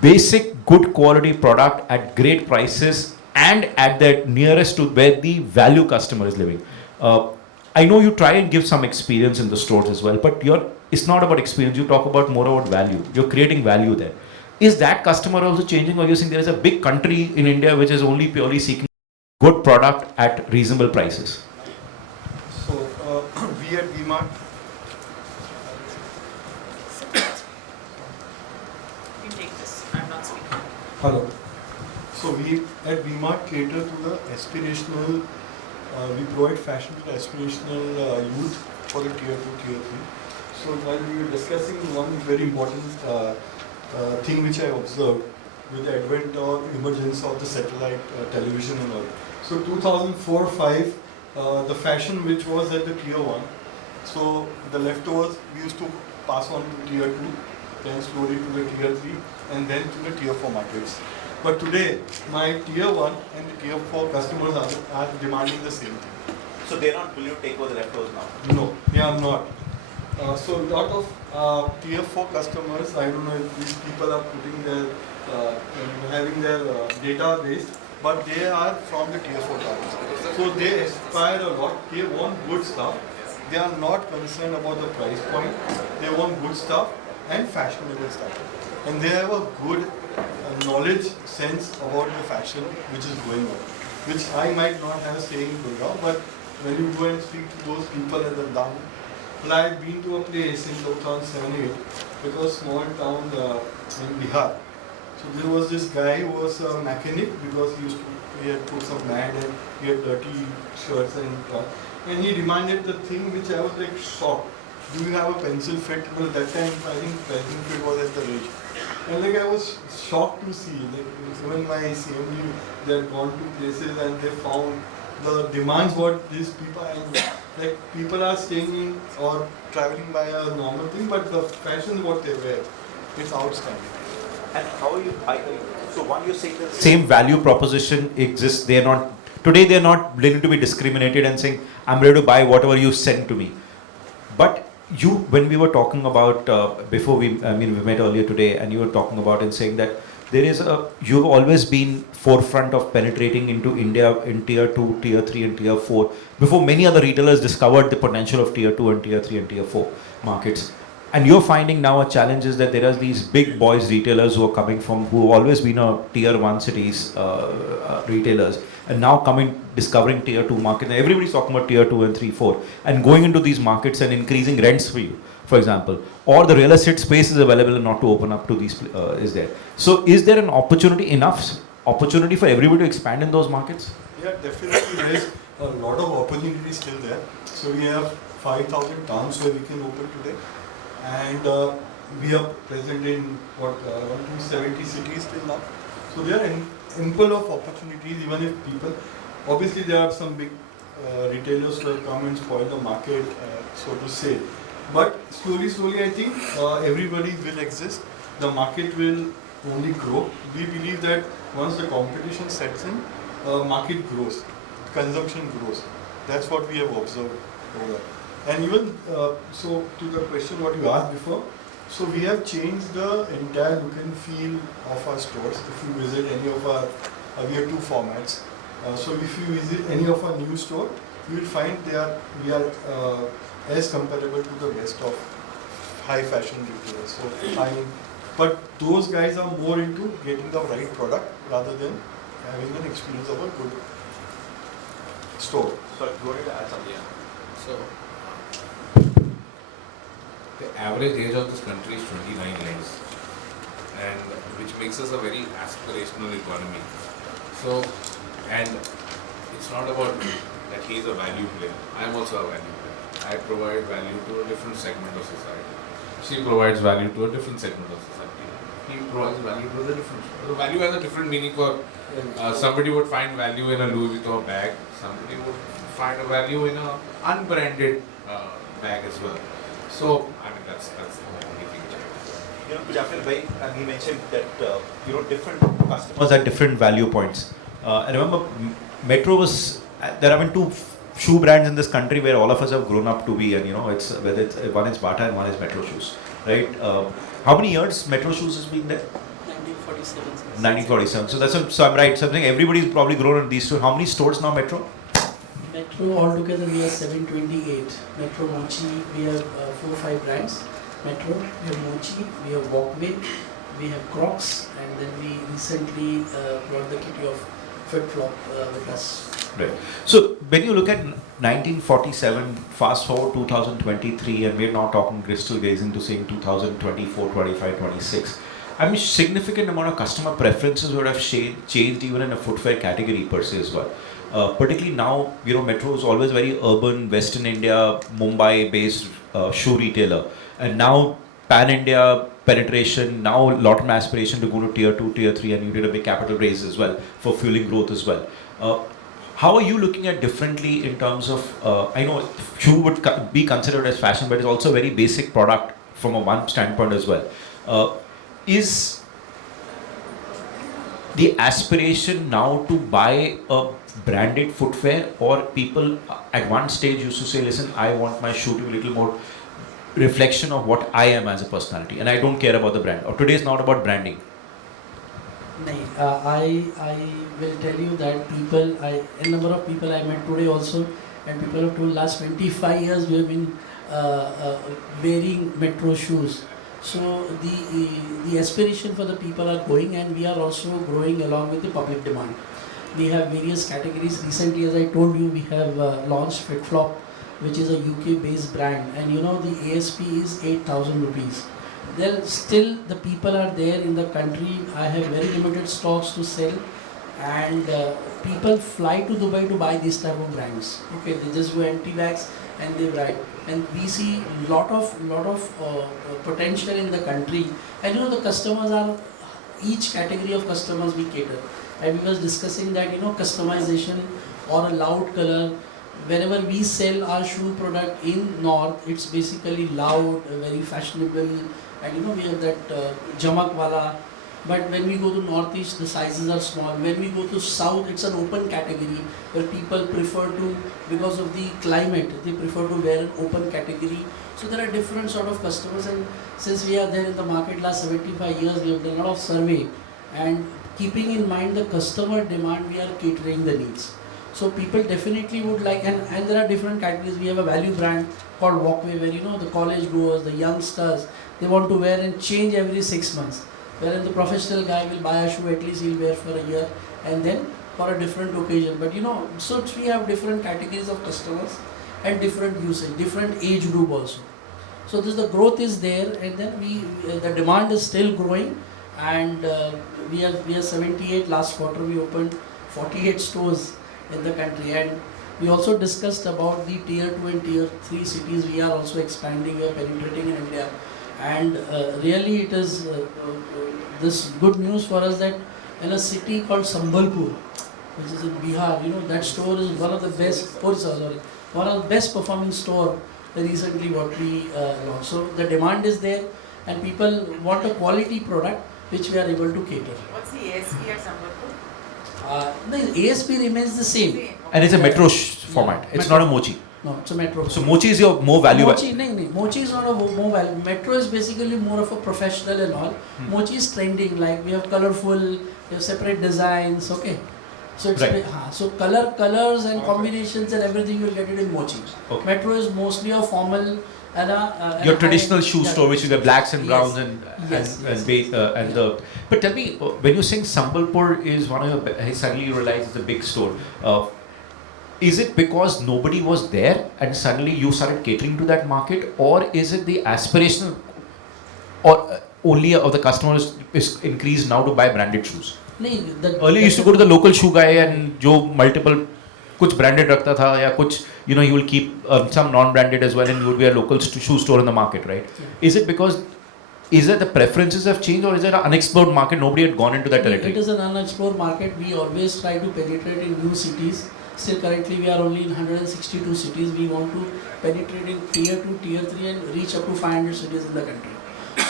basic, good quality product at great prices and at the nearest to where the value customer is living. I know you try and give some experience in the stores as well, but it's not about experience. You talk about more about value. You're creating value there. Is that customer also changing, or you think there is a big country in India which is only purely seeking good product at reasonable prices? So we at V-Mart, You take this. I'm not speaking. hello. So we at V-Mart cater to the aspirational, we provide fashion to the aspirational youth for the tier 2, tier 3. So while we were discussing one very important thing which I observed with the advent or emergence of the satellite television and all. So 2004-5, the fashion which was at the tier 1, so the leftovers we used to pass on to tier 2, then slowly to the tier 3, and then to the tier 4 markets. But today, my tier 1 and tier 4 customers are demanding the same thing. So they're not willing to take over the leftovers now? No, they are not. So a lot of tier 4 customers, I don't know if these people are putting their, having their database, but they are from the tier 4 towns. So they aspire a lot, they want good stuff. They are not concerned about the price point. They want good stuff and fashionable stuff. And they have a good knowledge, sense about the fashion which is going on, which I might not have staying in Bhogra, but when you go and speak to those people at the down, well, I've been to a place in 2007-8, it was a small town in Bihar. So there was this guy who was a mechanic because he had put some mad and he had dirty shirts and he demanded the thing which I was like shocked. Do you have a pencil fit? Well, that time I think pencil fit was at the rage. And like like I was shocked to see, like even my CMD, they had gone to places and they found the demands what these people, and like people are staying in or traveling by a normal thing, but the fashion what they wear, it's outstanding. And how are you, so one you're saying that Same value proposition exists. They are not today. They are not willing to be discriminated and saying, "I'm ready to buy whatever you send to me." But you, when we were talking about before we met earlier today, and you were talking about and saying that there is you've always been forefront of penetrating into India in tier 2, tier 3 and tier 4 before many other retailers discovered the potential of tier 2 and tier 3 and tier 4 markets. And you're finding now a challenge is that there are these big boys retailers who are coming from, who have always been a tier 1 cities retailers, and now discovering tier 2 markets. And everybody's talking about tier 2 and 3, 4 and going into these markets and increasing rents for you, for example, or the real estate space is available and not to open up to these, is there. So is there an enough opportunity for everybody to expand in those markets? Yeah, definitely there is a lot of opportunity still there. So we have 5,000 towns where we can open today, and we are present in around 270 cities till now. So there are ample of opportunities, even if people, obviously there are some big retailers who have come and spoiled the market, so to say. But slowly, I think everybody will exist. The market will only grow. We believe that once the competition sets in, market grows, consumption grows. That's what we have observed over. And even so, to the question what you asked before, so we have changed the entire look and feel of our stores. If you visit any of our, we have 2 formats. So if you visit any of our new store, you will find we are as comparable to the rest of high fashion retailers. So but those guys are more into getting the right product rather than having an experience of a good store. Sorry, go ahead and add something. So, the average age of this country is 29 years, and which makes us a very aspirational economy. So, and it's not about that he is a value player. I am also a value player. I provide value to a different segment of society. She provides value to a different segment of society. He provides value to a different. So value has a different meaning for somebody would find value in a Louis Vuitton bag. Somebody would find a value in a unbranded bag as well. So I mean that's the only thing which I Jaffer bhai, and he mentioned that different customers Was at different value points. I remember Metro was, there have been 2 shoe brands in this country where all of us have grown up to be, and it's whether it's one is Bata and one is Metro Shoes, right? How many years Metro Shoes has been there? 1947. 1947. So I'm right. Something everybody's probably grown on these 2. How many stores now, Metro? Metro altogether we have 728. Metro Mochi, we have 4 or 5 brands. Metro, we have Mochi, we have Walkway, we have Crocs, and then we recently brought the kitty of Flip Flop with us. Right. So when you look at 1947, fast forward 2023, and we're now talking crystal gazing to saying 2024, 25, 26. I mean, significant amount of customer preferences would have changed even in a footwear category per se as well. Particularly now, Metro is always very urban, Western India, Mumbai-based shoe retailer, and now pan-India penetration, now a lot of aspiration to go to tier 2, tier 3, and you did a big capital raise as well for fueling growth as well. How are you looking at differently in terms of, I know shoe would be considered as fashion, but it's also a very basic product from a one standpoint as well. Is the aspiration now to buy a branded footwear, or people at one stage used to say, listen, I want my shoe to be a little more reflection of what I am as a personality, and I don't care about the brand, or today is not about branding? I will tell you that a number of people I met today also, and people have told last 25 years we have been wearing Metro shoes. So the aspiration for the people are going, and we are also growing along with the public demand. We have various categories. Recently, as I told you, we have launched Fit Flop, which is a UK based brand, and the ASP is 8,000 rupees. Then still the people are there in the country. I have very limited stocks to sell, and people fly to Dubai to buy these type of brands. Okay, they just go empty bags and they buy, and we see lot of potential in the country. And the customers are each category of customers we cater. And we was discussing that, customization or a loud color. Whenever we sell our shoe product in North, it's basically loud, very fashionable, and we have that jamak wala. But when we go to Northeast, the sizes are small. When we go to South, it's an open category where people prefer to, because of the climate, they prefer to wear an open category. So there are different sort of customers, and since we are there in the market last 75 years, we have done a lot of survey, and keeping in mind the customer demand, we are catering the needs. So people definitely would like, and there are different categories. We have a value brand called Walkway, where the college goers, the youngsters, they want to wear and change every 6 months. Whereas the professional guy will buy a shoe, at least he'll wear for a year and then for a different occasion. But so we have different categories of customers and different usage, different age group also. So the growth is there, and then the demand is still growing, and we are 78. Last quarter we opened 48 stores in the country, and we also discussed about the tier 2 and tier 3 cities. We are also expanding, we are penetrating in India. And really it is this good news for us that in a city called Sambalpur, which is in Bihar, that store is one of the best performing store recently what we launched. So the demand is there, and people want a quality product which we are able to cater. What's the ASP at Sambalpur? The ASP remains the same. And it's a metro format. It's metro. not a mochi. No, it's a metro. So mochi is your more value. Mochi is not a more value. Metro is basically more of a professional and all. Mochi is trending. Like we have colorful, we have separate designs. Okay. So it's Right. so colors and combinations and everything you will get it in Mochi. Okay. Metro is mostly a formal and Your a traditional high- shoe yeah. store, which you get blacks and Yes. browns Yes, and the. But tell me, when you're saying Sambalpur is one of your, suddenly you realize it's a big store. Is it because nobody was there and suddenly you started catering to that market, or is it the aspirational, or only of the customers is increased now to buy branded shoes? Earlier you used to go to the local shoe guy and जो multiple कुछ branded रखता था या कुछ he will keep some non-branded as well, and you would be a local shoe store in the market, right? Is it because the preferences have changed, or is it an unexplored market? Nobody had gone into that territory. It is an unexplored market. We always try to penetrate in new cities. Still currently we are only in 162 cities. We want to penetrate in tier 2, tier 3 and reach up to 500 cities in the country.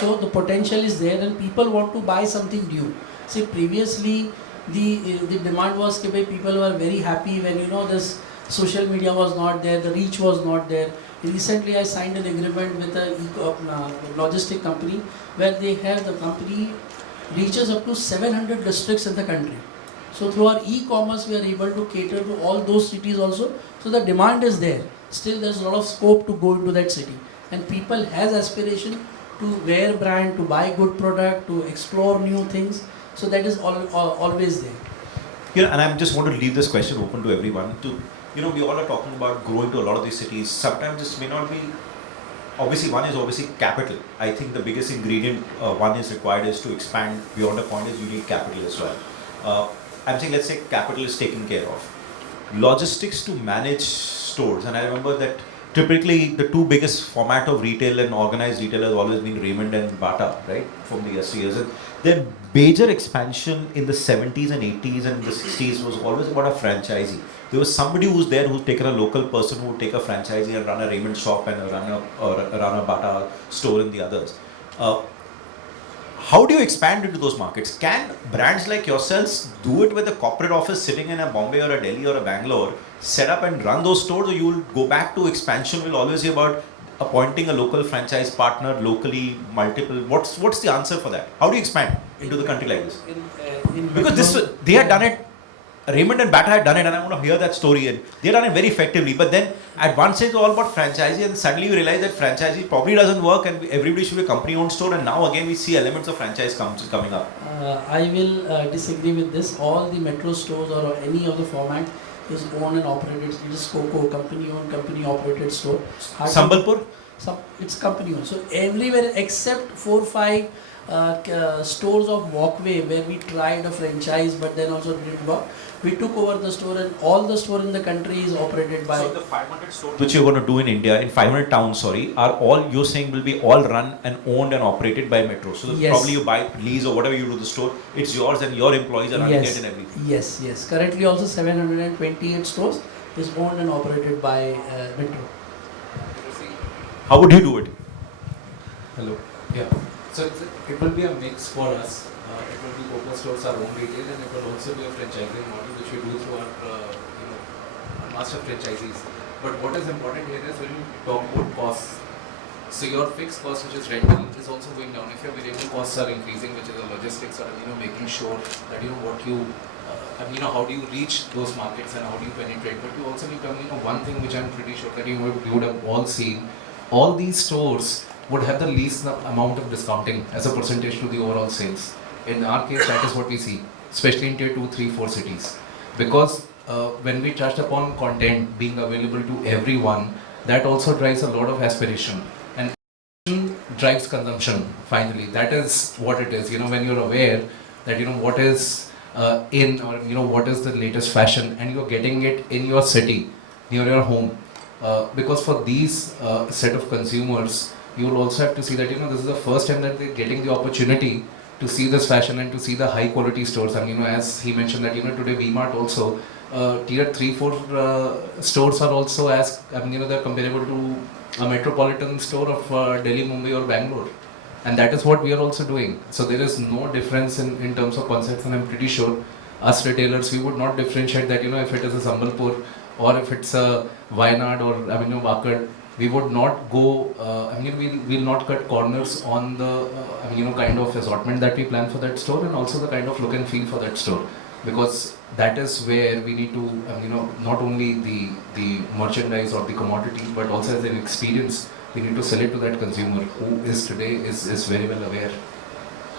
So the potential is there, and people want to buy something new. See, previously the demand was that people were very happy when this social media was not there, the reach was not there. Recently I signed an agreement with a logistic company where the company reaches up to 700 districts in the country. So through our e-commerce we are able to cater to all those cities also. So the demand is there. Still there's a lot of scope to go into that city, and people has aspiration to wear brand, to buy good product, to explore new things. So that is always there. And I just want to leave this question open to everyone. We all are talking about growing to a lot of these cities. Sometimes this may not be. Obviously, one is obviously capital. I think the biggest ingredient one is required is to expand beyond a point is you need capital as well. I'm saying, let's say capital is taken care of. Logistics to manage stores, and I remember that typically the two biggest format of retail and organized retail has always been Raymond and Bata, right, from the years. And their major expansion in the 70s and 80s and the 60s was always about a franchisee. There was somebody who's there who's taken a local person who would take a franchisee and run a Raymond shop and run a Bata store in the others. How do you expand into those markets? Can brands like yourselves do it with a corporate office sitting in a Bombay or a Delhi or a Bangalore, set up and run those stores, or you will go back to expansion? We'll always hear about appointing a local franchise partner, locally, multiple. What's the answer for that? How do you expand into the country like this? Because they had done it. Raymond and Bata had done it, and I want to hear that story. And they had done it very effectively. But then at one stage, it was all about franchisee, and suddenly we realize that franchisee probably doesn't work, and everybody should be a company-owned store. And now again, we see elements of franchise coming up. I will disagree with this. All the metro stores or any of the format is owned and operated. It is COCO, company-owned, company-operated store. Sambalpur? It's company-owned. So everywhere except 4-5 stores of Walkway where we tried a franchise but then also didn't work. We took over the store and all the store in the country is operated by... So the 500 stores which you're going to do in India, in 500 towns, sorry, are all, you're saying, will be all run and owned and operated by Metro. So Yes. probably you buy, lease or whatever you do the store, it's yours and your employees are running it and everything. Yes, yes. Currently also 728 stores is owned and operated by Metro. How would you do it? Hello. Yeah. So it will be a mix for us. It will be Coco stores, our own retail, and it will also be a franchising model which we do through our master franchisees. But what is important here is when you talk about costs. So your fixed cost, which is rental, is also going down. If your variable costs are increasing, which is the logistics, or making sure that what you how do you reach those markets and how do you penetrate? But you also need to one thing which I'm pretty sure that you would have all seen. All these stores would have the least amount of discounting as a percentage to the overall sales. In our case, that is what we see, especially in tier 2, 3, 4 cities. Because when we touched upon content being available to everyone, that also drives a lot of aspiration. And drives consumption, finally. That is what it is. When you're aware that, what is in or, what is the latest fashion and you're getting it in your city, near your home. Because for these set of consumers, you will also have to see that, this is the first time that they're getting the opportunity to see this fashion and to see the high quality stores. And as he mentioned that, today Mart also, tier 3, 4 stores are also as, they're comparable to a metropolitan store of Delhi, Mumbai or Bangalore. And that is what we are also doing. So there is no difference in terms of concepts, and I'm pretty sure us retailers, we would not differentiate that, if it is a Sambalpur or if it's a Wayanad or Wakad, we would not go, we'll not cut corners on the, kind of assortment that we plan for that store and also the kind of look and feel for that store. Because that is where we need to, not only the merchandise or the commodity, but also as an experience, we need to sell it to that consumer who is today is very well aware.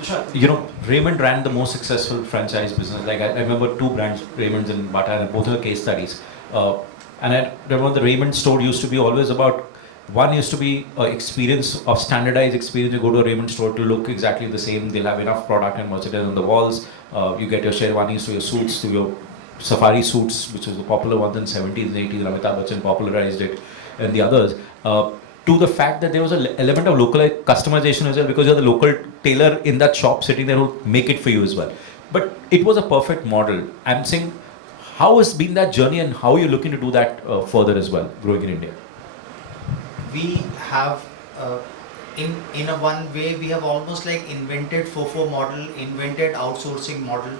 Tushar, Raymond ran the most successful franchise business. Like I remember 2 brands, Raymond's and Bata, and both are case studies. And I remember the Raymond store used to be always about, one used to be experience of standardized experience. You go to a Raymond store to look exactly the same. They'll have enough product and merchandise on the walls. You get your sherwanis to your suits, to your safari suits, which was a popular one in the 70s and 80s. Amitabh Bachchan popularized it, and the others. To the fact that there was an element of local customization as well, because you're the local tailor in that shop sitting there who make it for you as well. But it was a perfect model. I'm saying, how has been that journey and how are you looking to do that further as well, growing in India? We have, in a one way, we have almost like invented FOFO model, invented outsourcing model,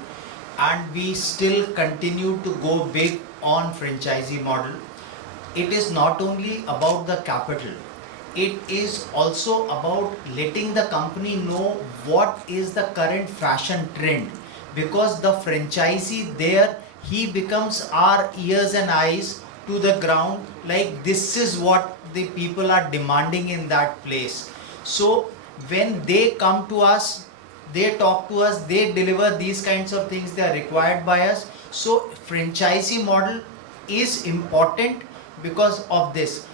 and we still continue to go big on franchisee model. It is not only about the capital, it is also about letting the company know what is the current fashion trend, because the franchisee there, he becomes our ears and eyes to the ground, like this is what the people are demanding in that place. So when they come to us, they talk to us, they deliver these kinds of things, they are required by us. So franchisee model is important because of this.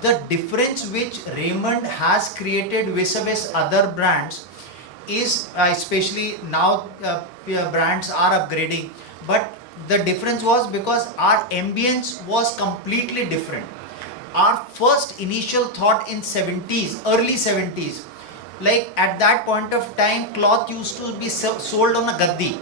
The difference which Raymond has created vis-a-vis other brands is, especially now brands are upgrading, but the difference was because our ambience was completely different. Our first initial thought in 70s, early 70s, like at that point of time, cloth used to be sold on a gaddi.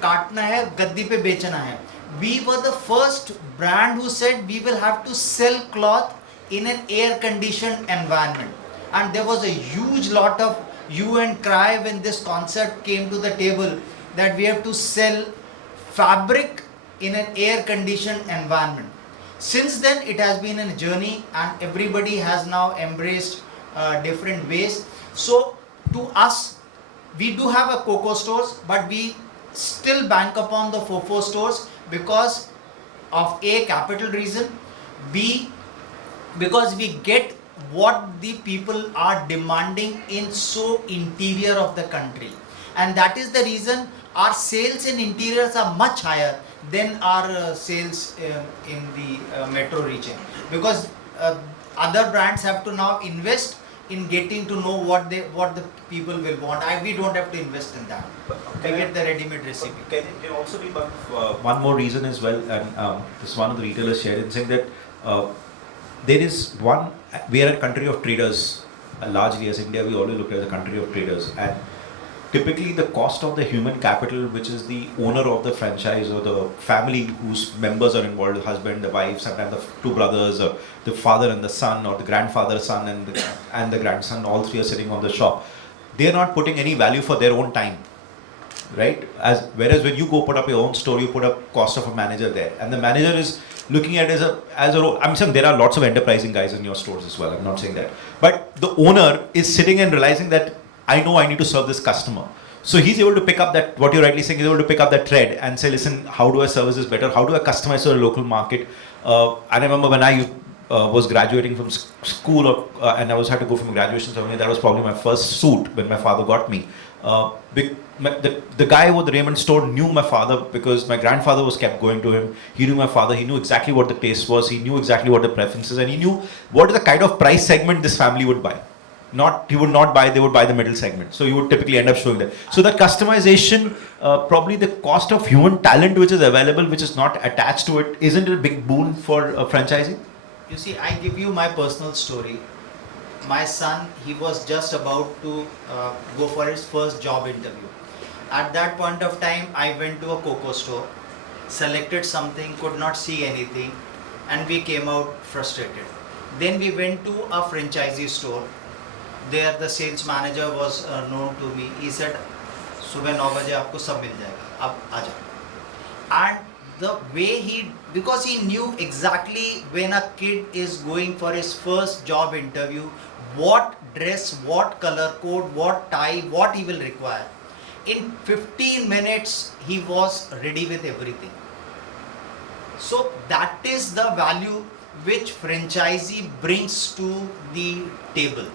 Kaatna hai, gaddi pe bechna hai. We were the first brand who said we will have to sell cloth in an air-conditioned environment. And there was a huge lot of hue and cry when this concept came to the table, that we have to sell fabric in an air-conditioned environment. Since then, it has been a journey and everybody has now embraced different ways. So to us, we do have a Coco stores, but we still bank upon the FOFO stores because of A, capital reason, B, because we get what the people are demanding in so interior of the country. And that is the reason our sales in interiors are much higher than our sales in the metro region. Because other brands have to now invest in getting to know what the people will want. We don't have to invest in that. We get the ready-made recipe. Can it also be one more reason as well, and this one of the retailers shared in saying that there is one, we are a country of traders, largely as India we always look at the country of traders, and typically the cost of the human capital, which is the owner of the franchise or the family whose members are involved, the husband, the wife, sometimes the two brothers, or the father and the son, or the grandfather, son and the grandson, all three are sitting on the shop. They are not putting any value for their own time, right? Whereas when you go put up your own store, you put up cost of a manager there, and the manager is looking at it as a role. I'm saying there are lots of enterprising guys in your stores as well. I'm not saying that, but the owner is sitting and realizing that I know I need to serve this customer. So he's able to pick up that, what you're rightly saying, he's able to pick up that thread and say, listen, how do I service this better? How do I customize to a local market? I remember when I was graduating from school and I had to go from graduation ceremony, that was probably my first suit when my father got me. The guy with the Raymond store knew my father because my grandfather was kept going to him. He knew my father, he knew exactly what the taste was, he knew exactly what the preferences, and he knew what is the kind of price segment this family would buy. He would not buy, they would buy the middle segment. So you would typically end up showing that. So that customization, probably the cost of human talent which is available, which is not attached to it, isn't it a big boon for franchising? You see, I give you my personal story. My son, he was just about to go for his first job interview. At that point of time, I went to a cocoa store, selected something, could not see anything, and we came out frustrated. Then we went to a franchisee store. There the sales manager was known to me. He said, "Subah 9 baje aapko sab mil jayega. Ab aa jao." And the way because he knew exactly when a kid is going for his first job interview, what dress, what color code, what tie, what he will require. In 15 minutes, he was ready with everything. So that is the value which franchisee brings to the table,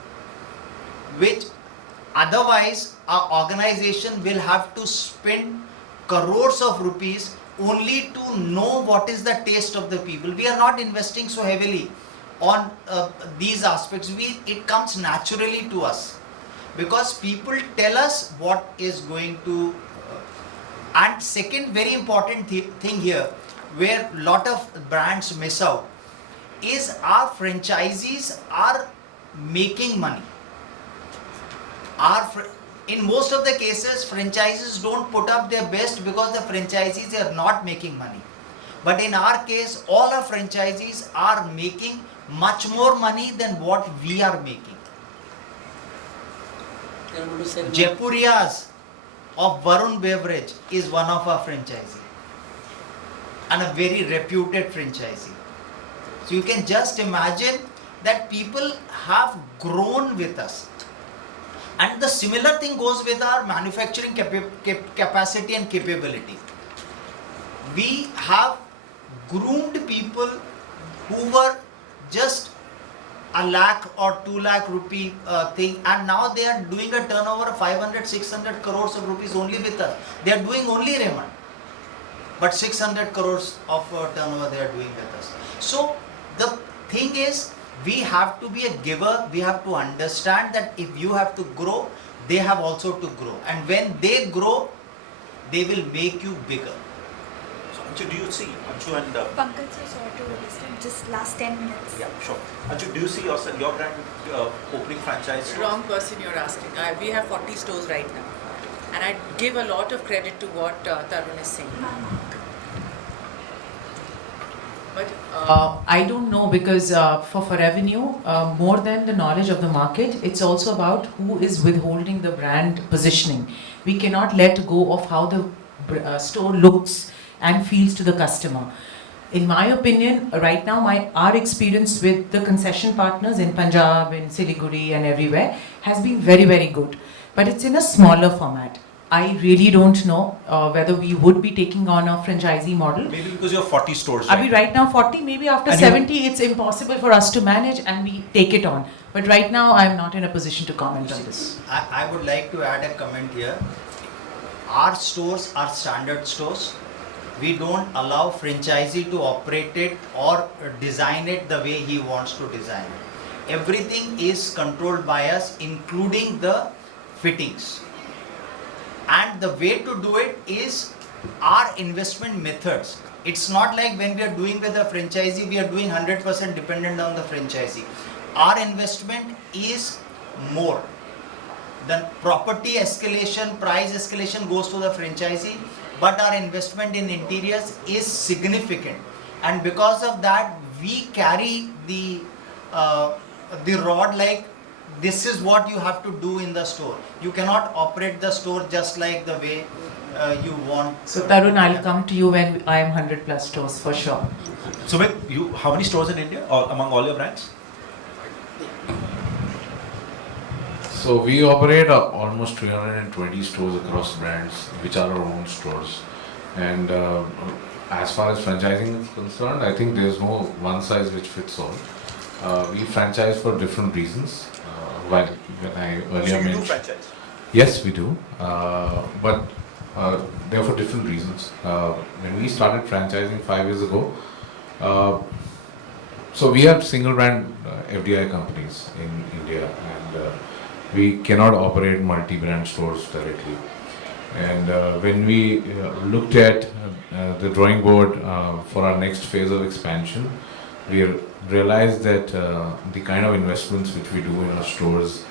which otherwise our organization will have to spend crores of rupees only to know what is the taste of the people. We are not investing so heavily on these aspects. It comes naturally to us because people tell us what is going to and second very important thing here, where lot of brands miss out, is our franchisees are making money. In most of the cases, franchises don't put up their best because the franchisees are not making money. But in our case, all our franchisees are making much more money than what we are making. Jaipurias of Varun Beverage is one of our franchisee and a very reputed franchisee. So you can just imagine that people have grown with us. And the similar thing goes with our manufacturing capacity and capability. We have groomed people who were just a lakh or 2 lakh rupee thing, and now they are doing a turnover of 500-600 crores of rupees only with us. They are doing only Raymond, but 600 crores of turnover they are doing with us. So the thing is, we have to be a giver. We have to understand that if you have to grow, they have also to grow, and when they grow, they will make you bigger. So Anshu, do you see, Anshu and Pankaj, so sorry to disturb, just last 10 minutes. yeah, sure. Anshu, do you see your brand opening franchise? Wrong person you're asking. We have 40 stores right now, and I give a lot of credit to what Tarun is saying. But I don't know, because for revenue, more than the knowledge of the market, it's also about who is withholding the brand positioning. We cannot let go of how the store looks and feels to the customer. In my opinion, right now, our experience with the concession partners in Punjab, in Siliguri and everywhere has been very, very good. But it's in a smaller format. I really don't know whether we would be taking on a franchisee model. Maybe because you have 40 stores. Are we right now 40? Maybe after 70, it's impossible for us to manage and we take it on. But right now, I'm not in a position to comment on this. I would like to add a comment here. Our stores are standard stores. We don't allow franchisee to operate it or design it the way he wants to design it. everything is controlled by us, including the fittings. And the way to do it is our investment methods. It's not like when we are doing with a franchisee, we are doing 100% dependent on the franchisee. Our investment is more. The property escalation, price escalation goes to the franchisee, but our investment in interiors is significant. And because of that, we carry the rod like this is what you have to do in the store. You cannot operate the store just like the way you want. So Tarun, I'll come to you when I am 100 plus stores for sure. Sumit, how many stores in India or among all your brands? So we operate almost 320 stores across brands, which are our own stores. And as far as franchising is concerned, I think there's no one size which fits all. We franchise for different reasons. When I earlier mentioned, do franchise? Yes, we do. But they're for different reasons. When we started franchising 5 years ago, so we have single brand FDI companies in India, and we cannot operate multi-brand stores directly. And when we looked at the drawing board for our next phase of expansion, we realized that the kind of investments which we do in our stores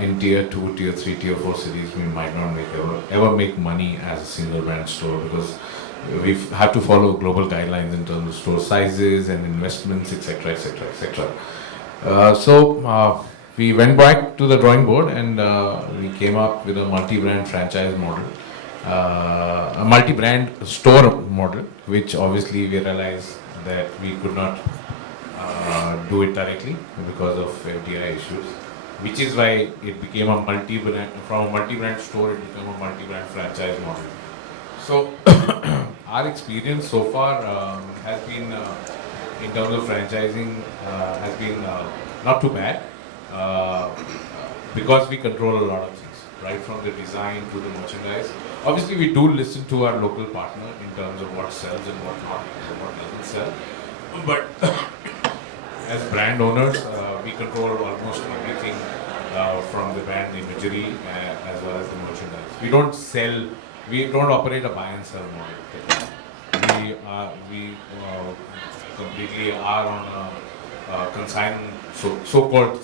in tier 2, tier 3, tier 4 cities, we might not ever make money as a single brand store, because we have to follow global guidelines in terms of store sizes and investments, etc., etc., etc. So we went back to the drawing board and we came up with a multi-brand franchise model, a multi-brand store model, which obviously we realized that we could not do it directly because of FDI issues, which is why it became a multi-brand, from a multi-brand store it became a multi-brand franchise model. So our experience so far has been, in terms of franchising, has been not too bad. Because we control a lot of things, right from the design to the merchandise. Obviously, we do listen to our local partner in terms of what sells and what not, and what doesn't sell. But as brand owners, we control almost everything from the brand imagery as well as the merchandise. We don't operate a buy and sell model. We completely are on a consignment, so-called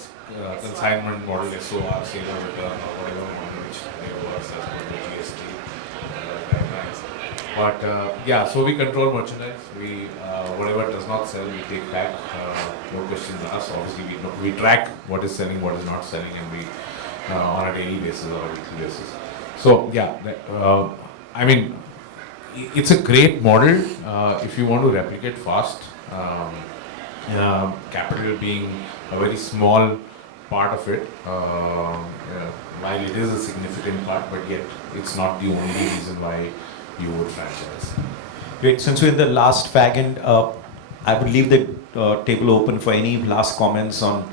consignment model, SOR, sale or return, or whatever model which works as per the GST guidelines. But yeah, so we control merchandise. We whatever does not sell, we take back. No questions asked. Obviously, we track what is selling, what is not selling, and we on a daily basis or a weekly basis. So yeah, I mean, it's a great model if you want to replicate fast. Capital being a very small part of it, while it is a significant part, but yet it's not the only reason why you would franchise. Great. Since we're in the last fag end, I would leave the table open for any last comments on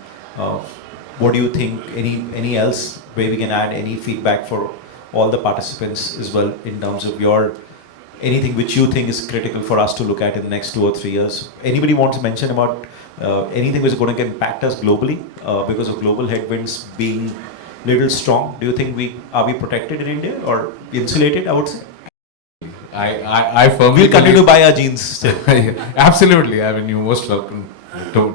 what do you think, any else where we can add any feedback for all the participants as well in terms of your anything which you think is critical for us to look at in the next 2 or 3 years. Anybody wants to mention about anything which is going to impact us globally because of global headwinds being little strong? Do you think are we protected in India or insulated, I would say? I firmly we'll continue to buy our jeans still. Absolutely. I mean, you're most welcome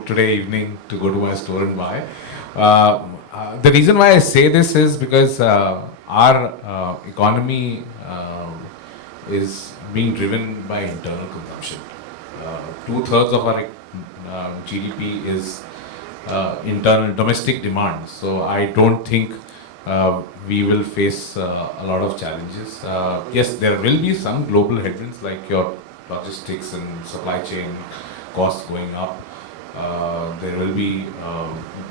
today evening to go to my store and buy. The reason why I say this is because our economy is being driven by internal consumption. 2/3 of our GDP is internal domestic demand. So I don't think we will face a lot of challenges. Yes, there will be some global headwinds like your logistics and supply chain costs going up. There will be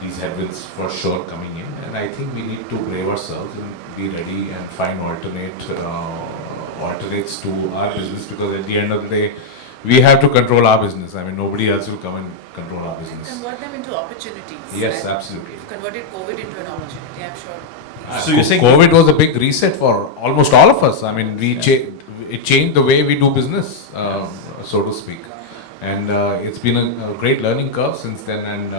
these headwinds for sure coming in, and I think we need to brave ourselves and be ready and find alternates to our business, because at the end of the day, we have to control our business. I mean, nobody else will come and control our business. Convert them into opportunities. Yes, absolutely. We've converted COVID into an opportunity, I'm sure. So you're saying COVID was a big reset for almost all of us. I mean, it changed the way we do business, so to speak. And it's been a great learning curve since then. And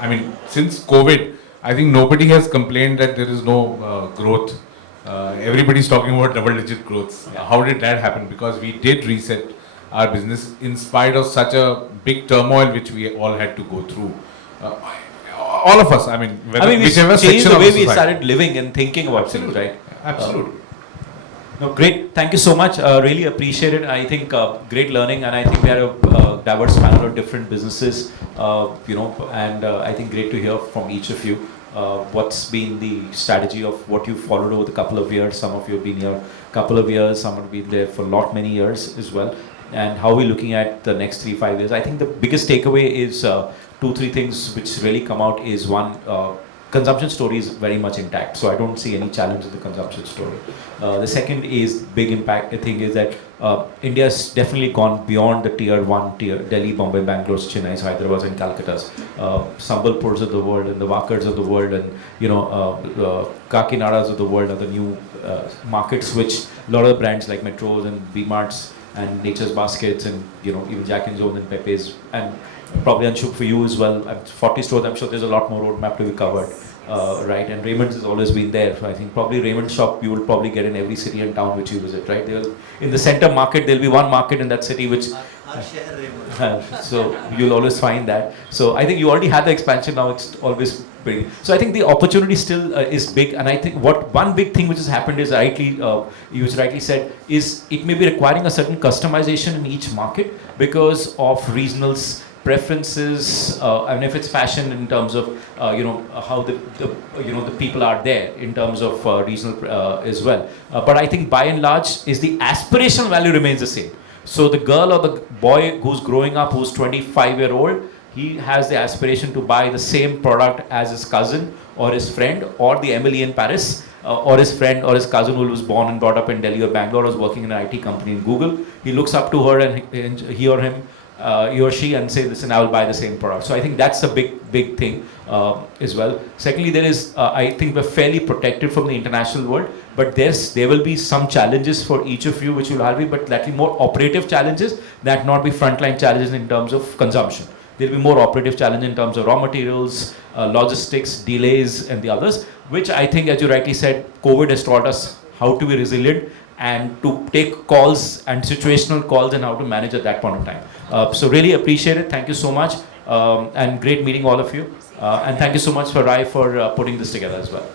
I mean, since COVID, I think nobody has complained that there is no growth. Everybody's talking about double-digit growth. How did that happen? Because we did reset our business in spite of such a big turmoil which we all had to go through. All of us, I mean, whichever we changed section the of way the we society. started living and thinking about things, right? Absolutely. No, great. Thank you so much. Really appreciate it. I think great learning, and I think we had a diverse panel of different businesses, and I think great to hear from each of you. What's been the strategy of what you've followed over the couple of years? Some of you have been here a couple of years, some have been there for many years as well. And how we're looking at the next 3-5 years. I think the biggest takeaway is 2-3 things which really come out is one, consumption story is very much intact. So I don't see any challenge in the consumption story. The second is big impact. The thing is that India has definitely gone beyond the tier 1, Delhi, Bombay, Bangalore, Chennai, Hyderabad and Calcutta's, Sambalpurs of the world and the Wakars of the world and Kakinadas of the world are the new markets which a lot of brands like Metros and V-Marts and Nature's Baskets and even Jack and Jones and Pepe's and probably Anshu for you as well. 40 stores, I'm sure there's a lot more roadmap to be covered, right? And Raymond's has always been there. So I think probably Raymond's shop you will probably get in every city and town which you visit, right? In the center market, there'll be one market in that city which... so you'll always find that. So I think you already had the expansion, now it's always big. So I think the opportunity still is big, and I think one big thing which has happened is you rightly said, is it may be requiring a certain customization in each market because of regionals, preferences, and if it's fashion in terms of how the people are there in terms of regional as well. But I think by and large is the aspirational value remains the same. So the girl or the boy who's growing up, who's 25-year-old, he has the aspiration to buy the same product as his cousin or his friend or the Emily in Paris or his friend or his cousin who was born and brought up in Delhi or Bangalore or is working in an IT company in Google. He looks up to her and he or she and say, listen, I will buy the same product. So I think that's a big thing as well. Secondly, there is, I think we're fairly protected from the international world, but there will be some challenges for each of you which will have but that will be more operative challenges, that not be frontline challenges in terms of consumption. There will be more operative challenge in terms of raw materials, logistics, delays and the others, which I think, as you rightly said, COVID has taught us how to be resilient and to take calls and situational calls and how to manage at that point of time. So really appreciate it. Thank you so much. And great meeting all of you. And thank you so much for Rai for putting this together as well.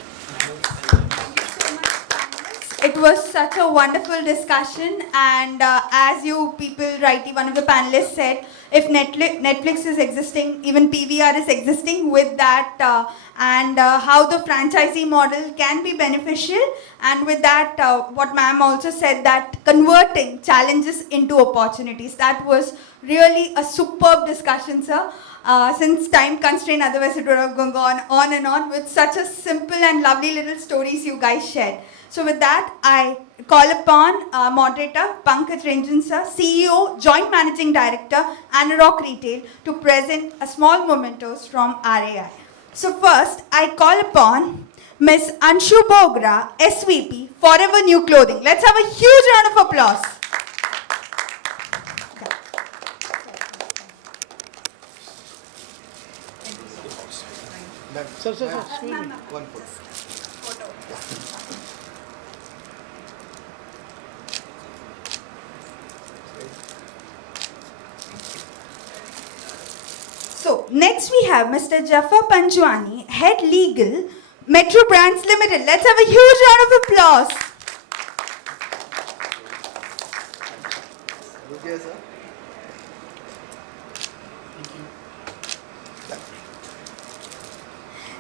It was such a wonderful discussion, and as you people rightly, one of the panelists said, if Netflix is existing, even PVR is existing with that, and how the franchisee model can be beneficial, and with that, what ma'am also said, that converting challenges into opportunities. That was really a superb discussion, sir. Since time constraint, otherwise it would have gone on and on with such a simple and lovely little stories you guys shared. So with that, I call upon moderator Pankaj Renjhen sir, CEO, Joint Managing Director, ANAROCK Retail, to present a small mementos from RAI. So first, I call upon Miss Anshu Bhogra, SVP, Forever New Clothing. Let's have a huge round of applause. Sir, excuse me. One photo. So next we have Mr. Jaffer Panjwani, Head Legal, Metro Brands Limited. Let's have a huge round of applause. Okay, sir.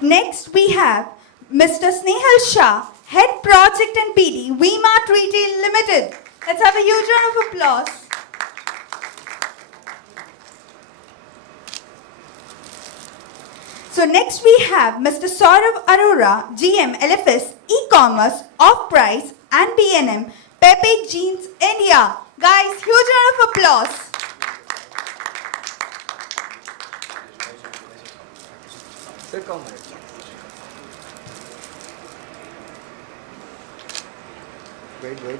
Next we have Mr. Snehal Shah, Head Project and PD, Mart Retail Limited. Let's have a huge round of applause. So next we have Mr. Sorav Arora, GM LFS, Ecommerce, Off-Price and B&M, Pepe Jeans, India. Guys, huge round of applause. Sir, come here. Wait.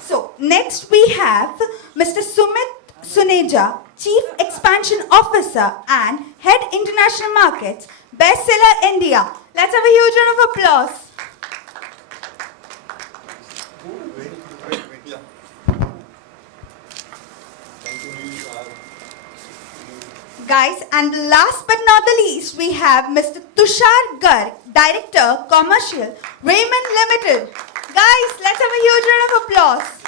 So next we have Mr. Sumit Suneja, Chief Expansion Officer and Head International Markets, Bestseller India. Let's have a huge round of applause. Guys, and last but not the least, we have Mr. Tushar Garg, Director, Commercial, Raymond Limited. Guys, let's have a huge round of applause.